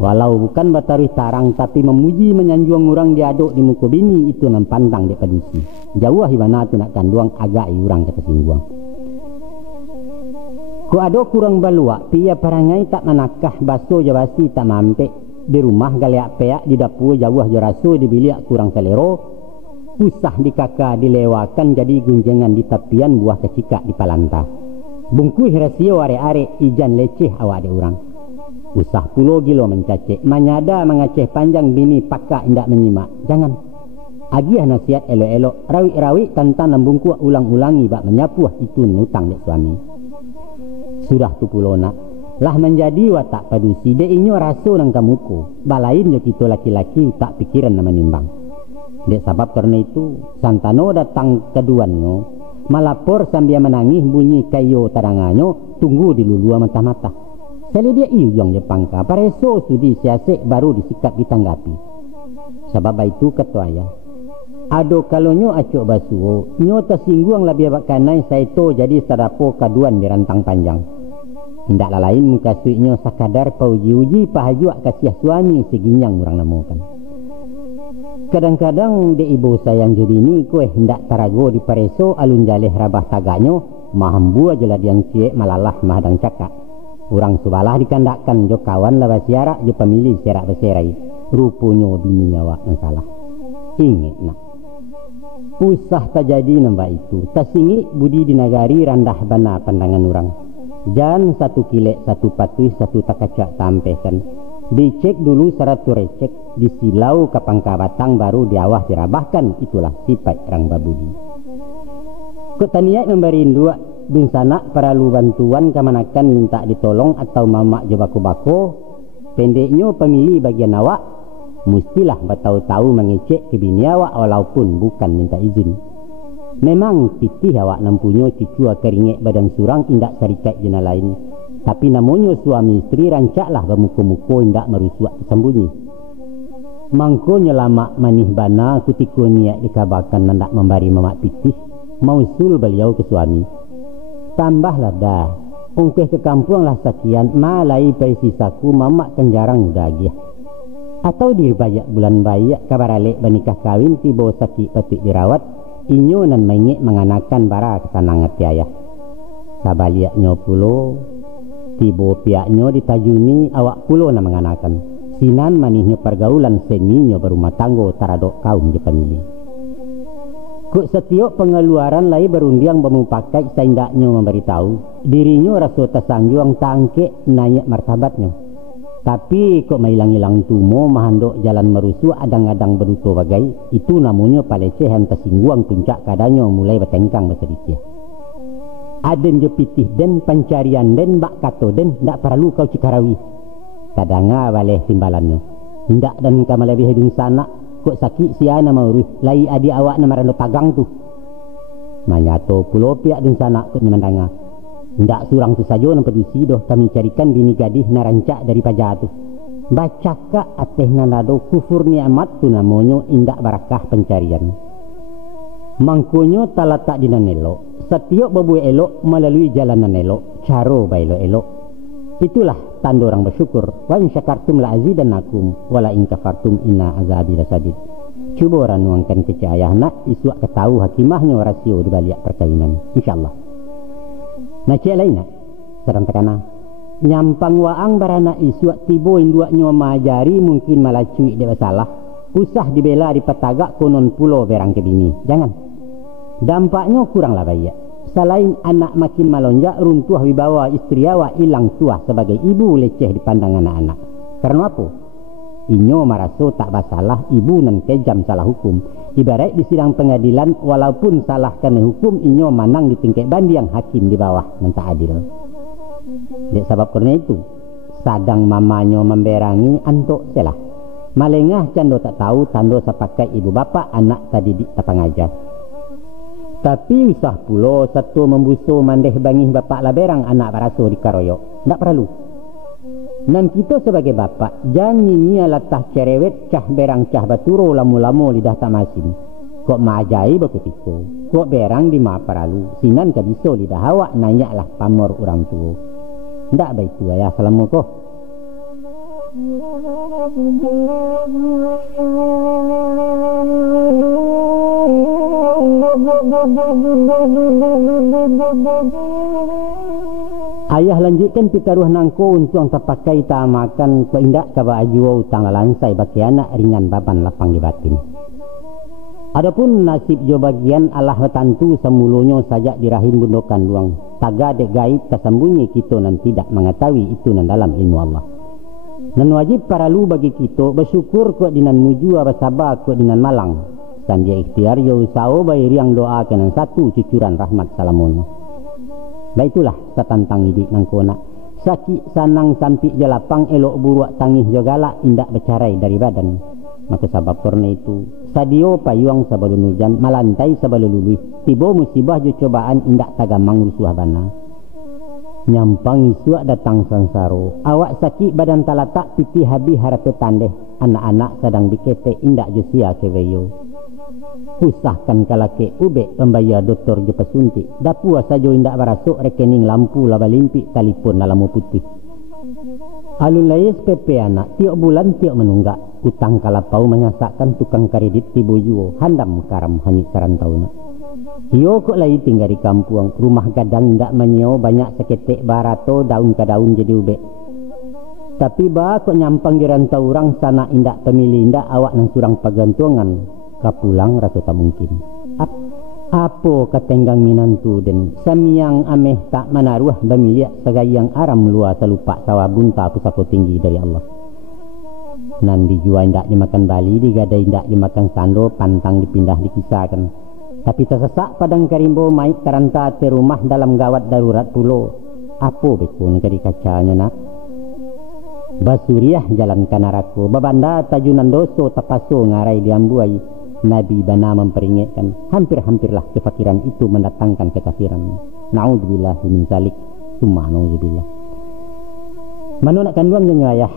Walau bukan batarih tarang tapi memuji menyanjuang orang diaduk di muka bini itu nan pandang dek padusi. Jauh hibana tu nak kanduang agak orang kata singguang. Ku ado kurang balua, pia parangai tak manakah baso jawasi tak mampek di rumah galeak peak di dapur jauh jaraso di bilik kurang selero, usah di kakak dilewakan jadi gunjengan di tapian buah kecikak di palanta. Bungkuh rasio are-are ijan leceh awak de orang. Usah pulo gilo mencacek, manyada mengaceh panjang bini pakak indak menyimak. Jangan. Agiah nasihat elok-elok, rawi-rawi tantan lembungku ulang-ulangi bak menyapuh itu nutang dek suami. Sudah tu pulo nak lah menjadi watak padusi de inyo raso nang kamuko balain yo kita laki-laki tak pikiran nama nimbang dek sebab karena itu santano datang keduannya malapor sambil menangis bunyi kayo taranganyo tunggu di lulua mata-mata seli dia iyong Jepangka pareso sudi siasek baru disikap ditanggapi sebab itu ketua ya ado kalonyo acok basuo nyo tersingguang lebih bakanai saito jadi sadapo kaduan di rantang panjang. Hendaklah lain muka suiknya sakadar pauji-uji pahajuak kasiah suami seginyang orang namukan. Kadang-kadang de ibu sayang jadi ni kue hendak tarago di pareso alun jaleh rabah taganyo mahambu aja lah diang cie malalah mahadang cakak. Orang subalah dikandakkan jo kawan lah basiarak jo pemilih serak berserai. Rupunyo bini awak yang salah. Ingat nak. Usah terjadi nambah itu. Tasingi budi di nagari randah bana pandangan orang. Jan satu kilek, satu patuh, satu takacak tampehkan. Dicek dulu seratus recek, disilau ke pangka batang baru diawah dirabahkan. Itulah sifat orang babudi. Kutaniak memberi dua bin sanak perlu bantuan kemanakan minta ditolong atau mamak jebako-bako. Pendeknya pemilih bagian awak, mestilah bertahu-tahu mengecek ke bini awak walaupun bukan minta izin. Memang titih awak nampunya cicua keringek badan surang indak serikat jena lain. Tapi namanya suami isteri rancaklah bermuka-muka indak merusuak tersembunyi. Mangkonya lama manih bana ketika niat dikabarkan hendak memberi mamak titih. Mausul beliau ke suami. Tambahlah dah. Ongkeh ke kampung lah sekian. Malai pai sisaku mamak kan jarang dagih. Atau dibayar bulan bayak kabar alik bernikah kawin tiba sakit patut dirawat. Inyo nan mengik menganakan bara kesanang tiayah. Sabaliaknya pulo, tibo piaknya ditajuni awak pulo na menganakan. Sinan manihnya pergaulan seninyo berumah tanggo taradok kaum je pemilih. Kuk setiap pengeluaran lai berundiang bermupakai seindaknya memberitahu. Dirinya rasa tersanjuang tangkek naik martabatnya. Tapi kok mailang-ilang tumo mahandok jalan merusuh adang-adang berutuh bagai itu namanya palecehan tersingguang puncak kadanya mulai bertengkang bersedikit. Aden je pitih den pencarian den bak kato den ndak perlu kau cikarawi. Kadanga baleh timbalannya. Ndak dan kamu lebih hidung sana kok sakit siana mau urus lai adik awak na marano tagang tu. Manyato pulau piak dun sana kok nyemandanga. Ndak surang tu saja nampak dusi doh kami carikan bini gadis narancak dari pajak tu. Bacaka ateh nanado kufur ni'mat tu namanya indak barakah pencarian. Mangkonyo talatak di nanelo. Setiap babu elok melalui jalanan elok, caro bailo elok. Itulah tanda orang bersyukur. Wa in syakartum la azidannakum wa la in kafartum inna azabi lasadid. Cuba orang nuangkan kecayah nak isuak ketahu hakimahnya rasio di balik perkawinan. Insyaallah. Nah cik lainnya serang terkana nyampang waang barana isuak tibo induaknya majari mungkin malah cuik dia salah usah dibela di petagak konon pulo berang ke bini. Jangan dampaknya kuranglah baik. Selain anak makin melonjak runtuh wibawa istri awak hilang tuah sebagai ibu leceh dipandang anak-anak. Karena apa? Inyo maraso tak basalah ibu nan kejam salah hukum. Ibarat di sidang pengadilan walaupun salah kena hukum inyo manang di tingkat bandiang hakim di bawah nan tak adil. Dek sebab karena itu sadang mamanyo memberangi antok selah. Malengah cando tak tahu tando sepakai ibu bapa anak tadi di tapangajar. Tapi usah pulo satu membusu mandeh bangih bapak laberang anak baraso di karoyok. Tak perlu. Nan kita sebagai bapak janji latah cerewet cah berang cah baturo lamu-lamu lidah tamasin. Kok maajai baketiko. Kok berang di maaparalu. Sinan ka biso lidah awak nayaklah pamor orang tua. Ndak baik tu ayah salamu ko. Ayah lanjutkan pitaruh nangko untuk tapakai ta makan ko indak ka baju utang lalansai baki anak ringan baban lapang di batin. Adapun nasib jo bagian Allah tentu semulunyo saja di rahim bundokan luang. Taga dek gaib kesembunyi kita nan tidak mengetahui itu nan dalam ilmu Allah. Nan wajib paralu bagi kita bersyukur ko dinan muju sabar ko dinan malang. Sambil ikhtiar yo usao bayi riang doa kenan satu cucuran rahmat salamun. Baitulah satantang hidup nangkona. Sakit sanang sampai jelapang elok buruak tangih jogala indak bercarai dari badan. Maka sabab karena itu sadio payuang sebelum hujan malantai sebelum luluh tiba musibah jo cobaan indak tagamang rusuh bana. Nyampang isuak datang sansaro awak sakit badan talatak piti habis haratu tandeh anak-anak sedang dikete indak jo sia keweyo. Usahkan kalake ube pembayar doktor je pesuntik dapua sajo indak barasuk rekening lampu laba limpik telefon dalam putih. Alun layes PP anak tiap bulan tiap menunggak utang kalapau menyasakkan tukang kredit tibo yuo handam karam hanyut sarantau nak. Hio kok lagi tinggal di kampung rumah gadang indak menyeo banyak seketek barato daun ke daun jadi ube. Tapi bah kok nyampang di rantau orang sana indak pemilih indak awak nang surang pagantungan. Kapulang rasa tak mungkin. Apa katenggang minantu den samiang ameh tak menaruh bamiyak segayang aram luar selupak sawah bunta pusako tinggi dari Allah. Nan dijual ndak dimakan bali, digadai ndak dimakan sando, pantang dipindah dikisahkan. Tapi tersesak padang karimbo maik karanta te rumah dalam gawat darurat pulo. Apa bekun kadi kacanya nak? Basuriah jalan kanaraku, babanda tajunan doso tapaso ngarai diambuai. Nabi bana memperingatkan hampir-hampirlah kefakiran itu mendatangkan kekafiran. Na'udzubillah min zalik. Summa na'udzubillah. Menurut kandungan ayah,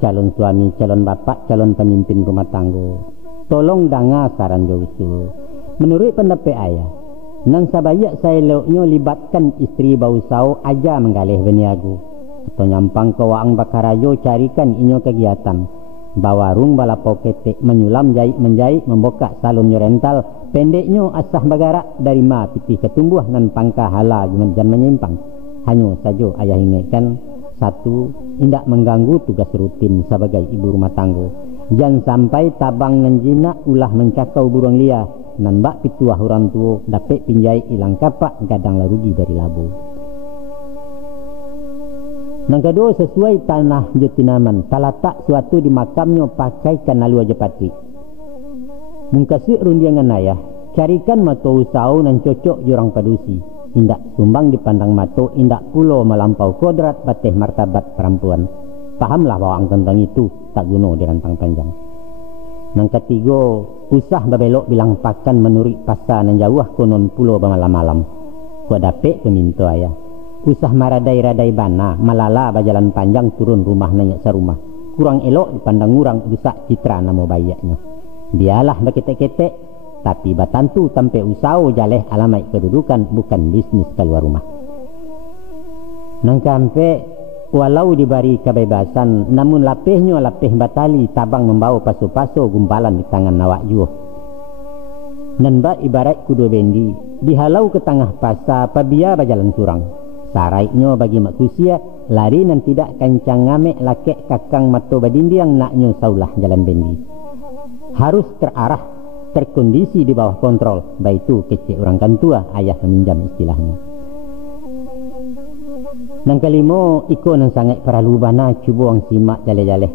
calon suami, calon bapak, calon pemimpin rumah tangga. Tolong dengar saran jauh. Menurut pendapat ayah, nang sabayak saya leuknya libatkan istri bausau aja menggalih beniagu. Atau nyampang ke waang bakarajo carikan inyo kegiatan. Bawarung balapau ketek menyulam jahit menjahit membuka salon rental pendeknya asah bagarak dari ma pitih ketumbuh nan pangkah hala dan menyimpang. Hanya saja ayah ingatkan satu indak mengganggu tugas rutin sebagai ibu rumah tangga. Jangan sampai tabang nenjina ulah mencakau burung liar nan bak pituah orang tua dapat pinjai ilang kapak gadang rugi dari labu. Nang kedua sesuai tanah jetinaman talatak suatu di makamnya pakaikan lalu aja patri. Mungkasih rundiangan ayah carikan mato usau nan cocok jurang padusi. Indak sumbang dipandang mato indak pulo melampau kodrat bateh martabat perempuan. Pahamlah bawang tentang itu tak guna dirantang panjang. Nang ketiga usah babelok bilang pakan menuri pasar nan jauh konon pulo bamalam-malam. Kau dapet peminta ayah. Usah maradai-radai bana, malala bajalan panjang turun rumah nanya serumah. Kurang elok dipandang orang rusak citra nama bayaknya. Dialah berketek-ketek, tapi batantu tampe usau jaleh alamai kedudukan bukan bisnis keluar rumah. Nang kampe walau diberi kebebasan, namun lapehnya lapeh batali tabang membawa paso-paso gumpalan di tangan awak juh. Nanba ibarat kudo bendi, dihalau ke tengah pasar pabia bajalan surang. Saraiknya bagi makusia lari dan tidak kencang ngamek lakek kakang mato badindiang naknya saulah jalan bendi. Harus terarah, terkondisi di bawah kontrol. Baitu kecek orang kantua ayah meminjam istilahnya. Nang kelima iko nang sangat perlu bana cuba ang simak jale-jale.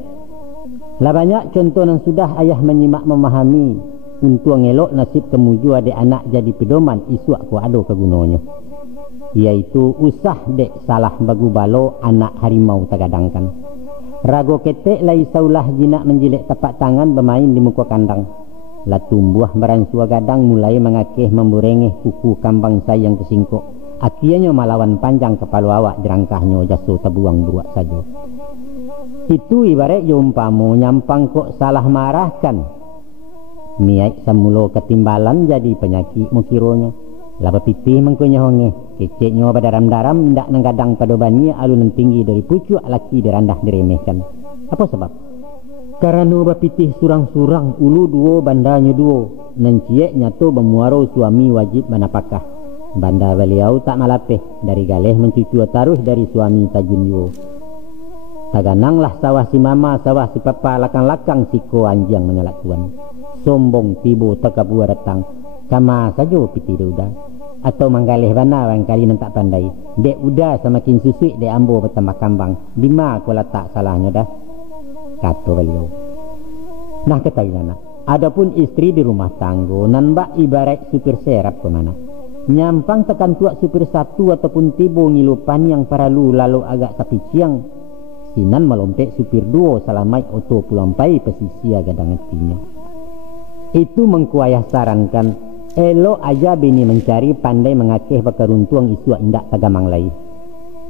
Lah banyak contoh nang sudah ayah menyimak memahami untuk ngelok nasib kemuju adik anak jadi pedoman isuak ku ado kegunanya. Iaitu usah dek salah bagu balo anak harimau tagadangkan. Rago ketek lai saulah jinak menjilek tapak tangan bermain di muka kandang. Lah tumbuh meransua gadang mulai mengakeh memburengeh kuku kambang sayang kesingkok. Akhirnya malawan panjang kepala awak dirangkahnya jaso tabuang buruak saja. Itu ibarat umpama nyampang kok salah marahkan. Miai samulo ketimbalan jadi penyakit mukironya. Laba pitih mengkunya honge. Keceknya badaram-daram ndak nenggadang pada bani alun tinggi dari pucuk laki dirandah diremehkan. Apa sebab? Karena bapitih surang-surang ulu duo bandanya duo. Nenciek nyato bemuaro suami wajib manapakah. Banda beliau tak malapeh dari galeh mencucu taruh dari suami tajun yuo. Tagananglah sawah si mama, sawah si papa, lakang-lakang siko anjang menyalak tuan. Sombong tibo takabua datang. Kama saja piti udah. Atau manggaleh bana kali nantak pandai. Dek udah semakin susui dek ambo bertambah kambang. Lima ko letak salahnya dah. Kata beliau. Nah ketahuilah nak. Adapun istri di rumah tanggo nanbak ibarat supir serap ke mana. Nyampang tekan tuak supir satu ataupun tibo ngilupan yang paralu lalu agak sapi ciang. Sinan melontek supir duo salamai oto pulampai pesisia gadang hatinya. Itu mengkuayah sarankan elok aja bini mencari pandai mengakeh bakaruntuang isu indak tagamang lai.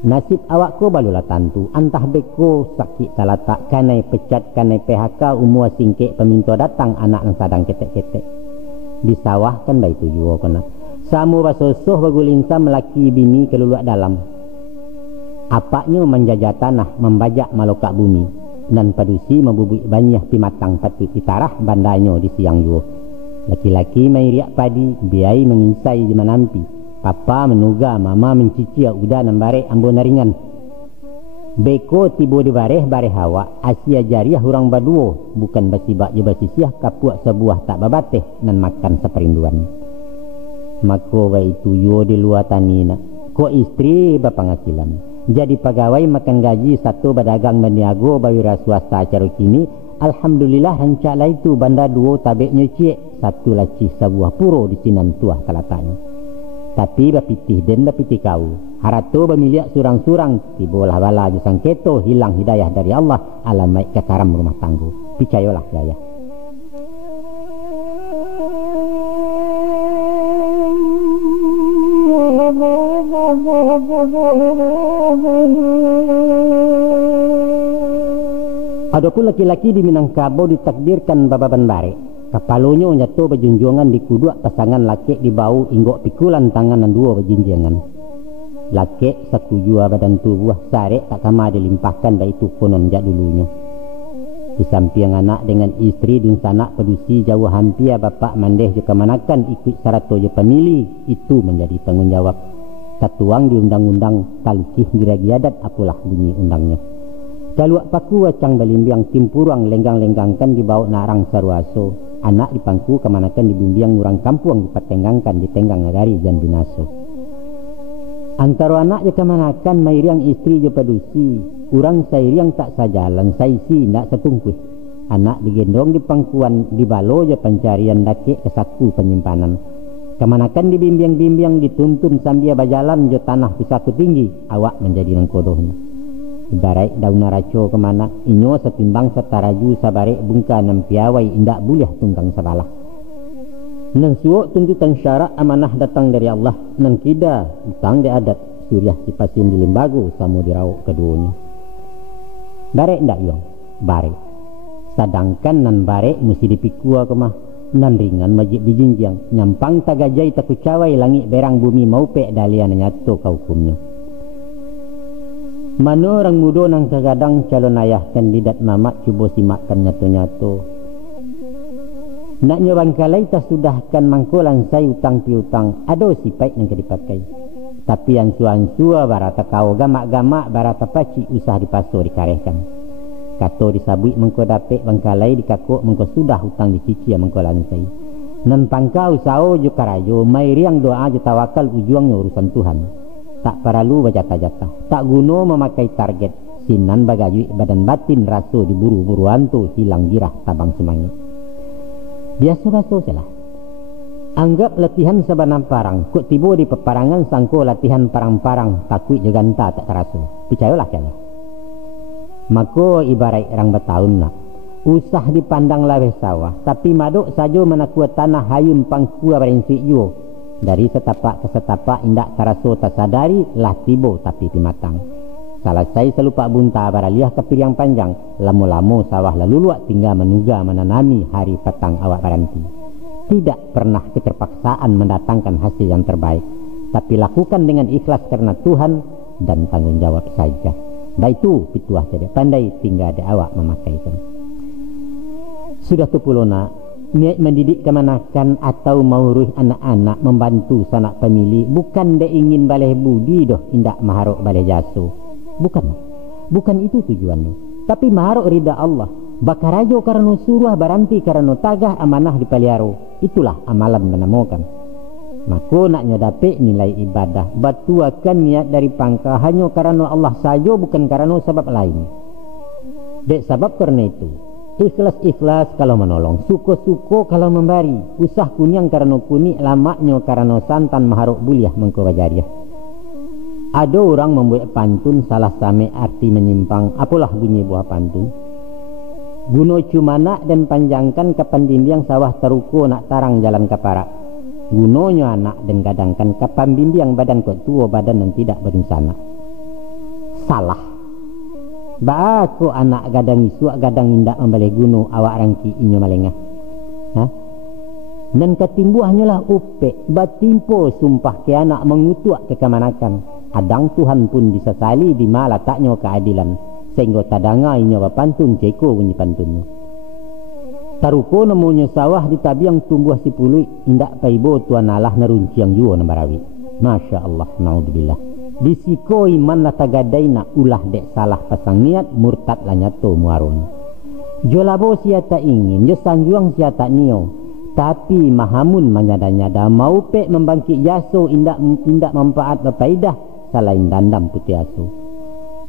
Nasib awakku balulah tantu antah beko sakit talatak kanai pecat kanai PHK umua singkek peminto datang anak nang sadang ketek-ketek. Di sawah kan baik tujuh kena. Samu basosoh bagulinsa melaki bini keluluak dalam. Apaknya menjajah tanah membajak malokak bumi dan padusi membubuk banyak pimatang patut ditarah bandanya di siang juo. Laki-laki mai riak padi biai menginsai di manampi. Papa menuga mama mencici udah nambare ambo naringan. Beko tibo di bareh hawa asia jariah hurang baduo bukan basibak je basisiah kapuak sebuah tak babateh nan makan seperinduan. Mako wa itu yo di luar tanina. Ko istri bapangasilan. Jadi pegawai makan gaji satu berdagang berniago bawira swasta cara kini. Alhamdulillah hancaklah itu banda duo tabeknya cik. Satu laci sebuah puro di sinan tuah kalatanya. Tapi bapitih dan bapitih kau. Harato bamiliak surang-surang. Tibolah bala jusang keto hilang hidayah dari Allah. Alamai kekaram rumah tanggo. Picayolah yaya. Adapun laki-laki di Minangkabau ditakdirkan bababan bare. Kapalonyo nyato berjunjungan di kuduak pasangan laki di bau inggok pikulan tangan dan dua berjinjangan. Laki sakujua badan tubuh sare tak kama dilimpahkan dah itu konon jak dulunya. Di samping anak dengan istri dun sanak pedusi jauh hampir bapak mandeh je kemanakan ikut sarato je pemilih itu menjadi tanggungjawab. Katuang di undang-undang talukih diragi adat apalah bunyi undangnya. Kaluak paku wacang balimbiang timpurang lenggang-lenggangkan dibawa narang sarwaso. Anak dipangku kemanakan dibimbiang ngurang kampung dipatenggangkan ditenggang ngagari jan binaso. Antara anak je kemanakan mairiang istri je padusi. Urang sairiang tak sajalan saisi ndak setungkuih. Anak digendong di pangkuan dibalo je pencarian dake kesaku penyimpanan. Kemanakan dibimbing-bimbing dituntun sambil berjalan je tanah pisatu tinggi awak menjadi nangkodohnya. Ibarat daun naraco kemana inyo setimbang setaraju sabare bungka nam piawai indak boleh tunggang sabalah. Nan suok tuntutan syarak amanah datang dari Allah nan kida utang di adat suriah sipasin di lembago samu dirauk keduanya. Bare ndak yong bare. Sedangkan nan bare mesti dipikua kemah nan ringan majib dijinjang nyampang tagajai takucawai langit berang bumi maupe dalian nyato kau hukumnya. Mano orang muda nang kagadang calon ayah kandidat mamak cuba simakkan nyato-nyato. Nak nyobang kalai tak sudahkan mangkulan saya utang piutang ado sipai nang dipakai. Tapi yang suan-sua barata kau gamak-gamak barata paci usah dipasor dikarehkan. Kato disabui mengko dapek bangkalai dikakuk mengko sudah hutang dicici mengko lansai. Nan pangkau sao jo karajo mai riang doa je tawakal ujuangnya urusan Tuhan. Tak perlu bajata-jata, tak guno memakai target. Sinan bagajui badan batin raso diburu-buru antu hilang girah tabang semangat. Biasa-biasa salah. Anggap latihan sabanam parang, kok tibo di peparangan sangko latihan parang-parang takui jeganta tak keraso. Percayalah kalian. Mako ibarat orang bertahun nak. Usah dipandang laweh sawah, tapi maduk saja menakua tanah hayun pangkua berinsik yo. Dari setapak ke setapak indak karaso tak sadari lah tibo tapi pimatang. Salah saya selupa bunta baraliah kepir yang panjang. Lamo-lamo sawah lalu luak tinggal menuga menanami hari petang awak baranti. Tidak pernah keterpaksaan mendatangkan hasil yang terbaik. Tapi lakukan dengan ikhlas karena Tuhan dan tanggung jawab saja. Dah itu pituah tidak pandai tinggal di awak memakaikan. Sudah tu pulona niat mendidik kemanakan atau mauruh anak-anak membantu sanak pemilih bukan dia ingin baleh budi doh indak maharuk baleh jaso. Bukan itu tujuannya. Tapi maharuk rida Allah. Bakarajo karena suruh baranti karena tagah amanah di paliaro. Itulah amalan menemukan. Maka naknya dapat nilai ibadah. Batu akan niat dari pangka hanya karena Allah saja bukan karena sebab lain. Dek sebab karena itu. Ikhlas-ikhlas kalau menolong, suko-suko kalau memberi, usah kunyang karena kuni, lamaknya karena santan maharuk buliah mengkobajariah. Ada orang membuat pantun salah same arti menyimpang, apalah bunyi buah pantun. Guno cumanak dan panjangkan kapan dinding sawah teruko nak tarang jalan kaparak. Gunonya anak dan gadangkan kapan dinding badan kok tua badan dan tidak berinsana. Salah. Bako anak gadang isuak gadang indak membalai guno awak rangki inyo malengah. Dan ketimbuhnya lah upe batimpo sumpah ke anak mengutuk ke kemanakan. Adang Tuhan pun bisa sali di mala taknya keadilan. Sehingga tadanga inyo bapantun ceko bunyi pantunnya. Taruko namanya sawah di tabiang tumbuh si pului indak paibo tuan Allah nerunciang juo nambarawi. Masya Allah, naudzubillah. Disiko iman lah tagadaina ulah dek salah pasang niat murtad lah nyato muarun. Jolabo siata ingin je sanjuang siata nio. Tapi mahamun menyada-nyada mau pek membangkit yaso indak mempaat berpaidah selain dandam putih aso.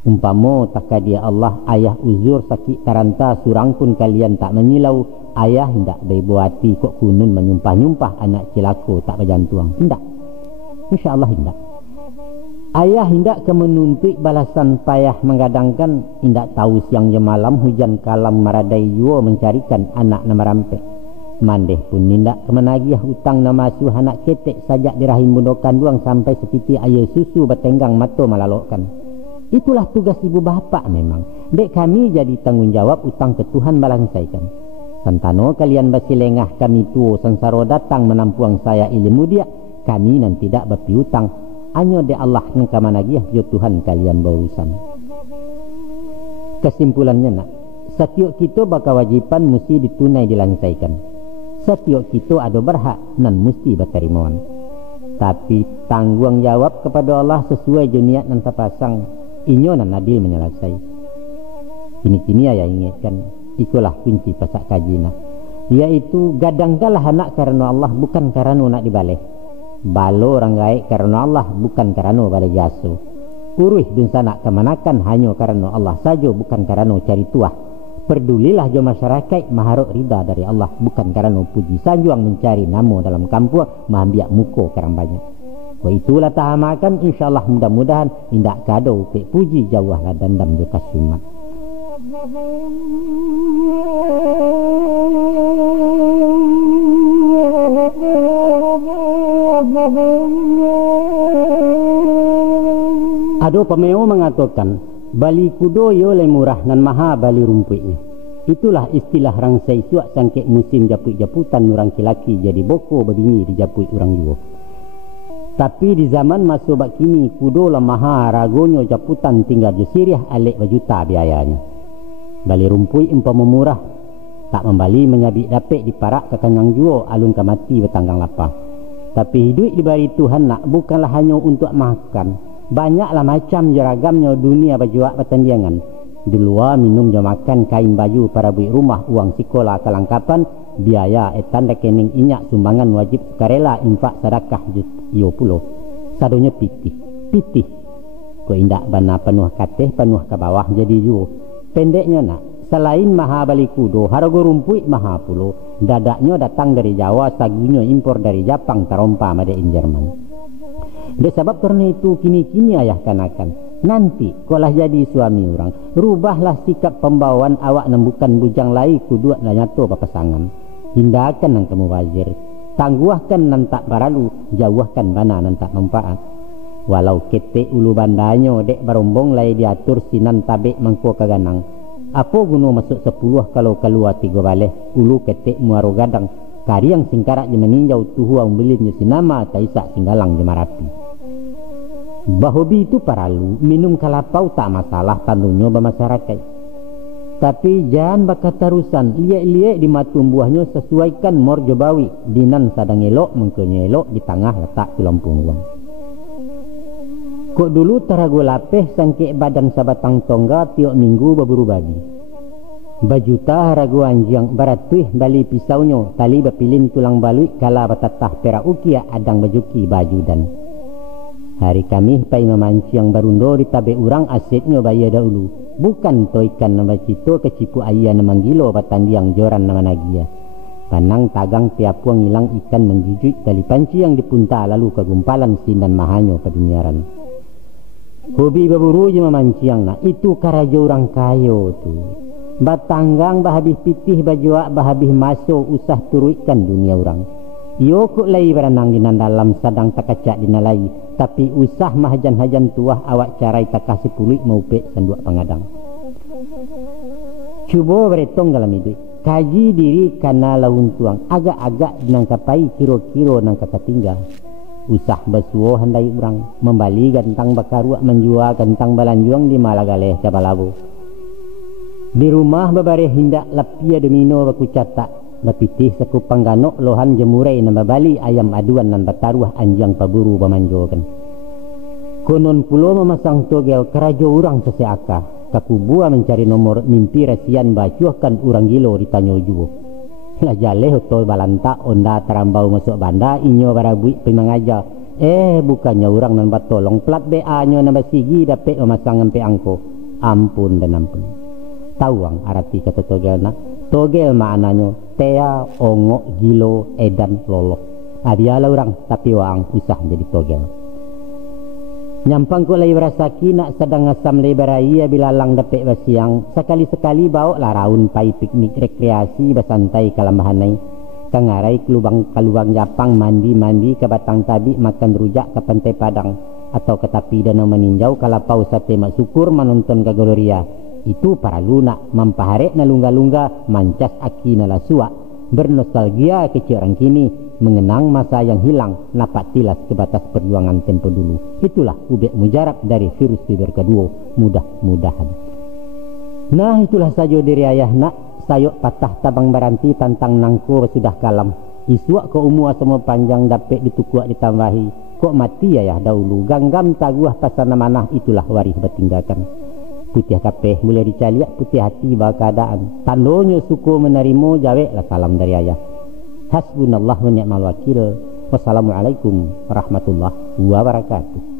Umpamo takadia Allah ayah uzur sakit taranta surang pun kalian tak menyilau. Ayah hendak berbuati kok kunun menyumpah-nyumpah anak cilako tak berjantuang. Hendak. InsyaAllah hendak. Ayah hendak ke menuntut balasan payah menggadangkan hendak tahu siang je malam hujan kalam maradai jua mencarikan anak nama rampe. Mandeh pun hendak ke menagiah hutang nama asuh anak ketek sajak di rahim bundokan duang sampai setiti air susu bertenggang mato malalokkan. Itulah tugas ibu bapa memang. Dek kami jadi tanggungjawab utang ke Tuhan balansaikan. Santano kalian basilengah kami tuo sansaro datang menampuang saya ilmu dia. Kami nan tidak berpiutang. Hanya de Allah ngka managiah jo Tuhan kalian berurusan. Kesimpulannya nak, setiap kita berkewajiban mesti ditunai dilansaikan. Setiap kita ada berhak nan mesti berterimaan. Tapi tanggung jawab kepada Allah sesuai jeniat nan terpasang. Inyo nan adil menyelesai. Kini ayah ingatkan, itulah kunci pasak kajina. Yaitu gadanggalah anak karena Allah bukan karena nak dibaleh. Balo orang gaik karena Allah bukan karena balai jaso. Kuruh dun sanak kemanakan hanya karena Allah saja bukan karena cari tuah. Perdulilah jo masyarakat maharuk rida dari Allah bukan karena puji sanjuang mencari namo dalam kampung mahambiak muko karang banyak. Wa itulah tahamakan insyaallah mudah-mudahan indak kado ke puji jauhlah dandam jo kasumat. Ado pemeo mengatakan bali kudo yo le murah nan maha bali rumputnya. Itulah istilah rangsai suak sangkek musim japut-japutan orang kilaki jadi boko babini di japut orang juo. Tapi di zaman masuk bak kini kudo lah maha ragonyo japutan tinggal jusiriah alek bajuta biayanya. Bali rumput umpama murah tak membali menyabik dapet di parak ke kanyang juo alun kamati bertanggang lapah. Tapi hidup diberi Tuhan nak bukanlah hanya untuk makan. Banyaklah macam jeragamnya dunia berjuak pertandingan. Di luar minum je makan kain baju para buik rumah uang sekolah kelengkapan biaya etan rekening inyak sumbangan wajib sukarela infak sedekah yo pulo. Sadonya pitih. Ko indak bana penuh kateh penuh ke bawah jadi yo. Pendeknya nak selain maha bali kudo harga rumput maha pulo. Dadaknya datang dari Jawa, sagunya impor dari Jepang terompa made in Jerman. Sebab karena itu kini ayah kanakan nanti kalau jadi suami orang rubahlah sikap pembawaan awak nan bukan bujang lai kudu na nyato papasangan. Hindakan nang kamu wazir, tangguhkan nan tak baralu, jauhkan bana nan tak manfaat. Walau kete ulu bandanyo dek barombong lai diatur sinan tabe mangko kaganang. Apa guna masuk 10 kalau keluar 3 baleh ulu kete muaro gadang. Kariang singkarak je meninjau tuhu ang belinyo sinama taisak singgalang je marapi. Bahobi itu paralu minum kalapau tak masalah tandunyo bermasyarakat. Tapi jangan bakat tarusan liek-liek di matum buahnya sesuaikan mor jobawi dinan sadang elok mengkenyo elok di tengah letak tulang uang. Kok dulu tarago lapeh sangke badan sabatang tongga tiok minggu berburu babi. Bajuta ragu anjang baratuih bali pisaunyo tali bapilin tulang balui kala batatah pera ukia adang bajuki baju dan. Hari kami pai memanci yang barundo di tabe urang asetnyo baya dahulu. Bukan to ikan nama cito kecipu ayah nama gilo batandiang joran nama nagia. Panang tagang tiapuang hilang ikan menggigit tali panci yang dipunta lalu kegumpalan sindan mahanyo padunyaran. Hobi berburu je memancing nak itu karajo orang kayo tu. Batanggang bahabis pitih bajuak bahabis masuk usah turuikan dunia orang. Yo kok lai berenang di dalam sadang takacak dinalai tapi usah mahajan-hajan tuah awak carai takasih pulik maupek sanduk pengadang. Cuba beretong dalam hidup. Kaji diri kana laun tuang agak-agak nangkapai kiro-kiro nangkata tinggal. Usah basuo handai urang membali gantang bakaruak menjual gantang balanjuang di Malagaleh Cabalabo. Di rumah babare hindak lapia domino baku catak bapitih sekupang ganok lohan jemurai nambah bali ayam aduan nan bataruah anjang paburu bamanjokan. Konon pulo memasang togel kerajo urang seseaka kakubua mencari nomor mimpi rasian bacuahkan urang gilo di tanyo juo. Lah jaleh to balanta onda terambau masuk banda inyo barabui pimangaja. Bukannya orang nan batolong plat BA nyo nambah sigi dapet memasang ngampe angko. Ampun dan ampun. Tawang arti kata togel nak. Togel maknanya tea, ongo, gilo, edan, loloh. Adialah orang tapi waang usah jadi togel. Nyampang ko lay berasaki nak sedang asam lebaraya bilalang dapet basiang. Sekali-sekali bawa lah raun pai piknik rekreasi bersantai kalambahanai. Kangarai kelubang Japang mandi-mandi ke Batang Tabi makan rujak ke Pantai Padang. Atau ke Tapi Danau meninjau kalapau sate mak syukur menonton ke Gloria. Itu para lunak mampaharek na lungga-lungga mancas aki na lasua. Bernostalgia kecil orang kini mengenang masa yang hilang napak tilas ke batas perjuangan tempo dulu. Itulah ubek mujarab dari virus fiber kedua mudah-mudahan. Nah itulah saja dari ayah nak sayok patah tabang baranti tantang nangko sudah kalam. Isuak ke umur semua panjang dapat ditukuak ditambahi. Kok mati ayah dahulu ganggam taguah pasana manah itulah waris bertinggalkan. Putih kapeh mulai dicaliak putih hati bawa keadaan. Tandonyo suku menerima jaweklah salam dari ayah. Hasbunallah wa ni'mal wakil. Wassalamualaikum warahmatullahi wabarakatuh.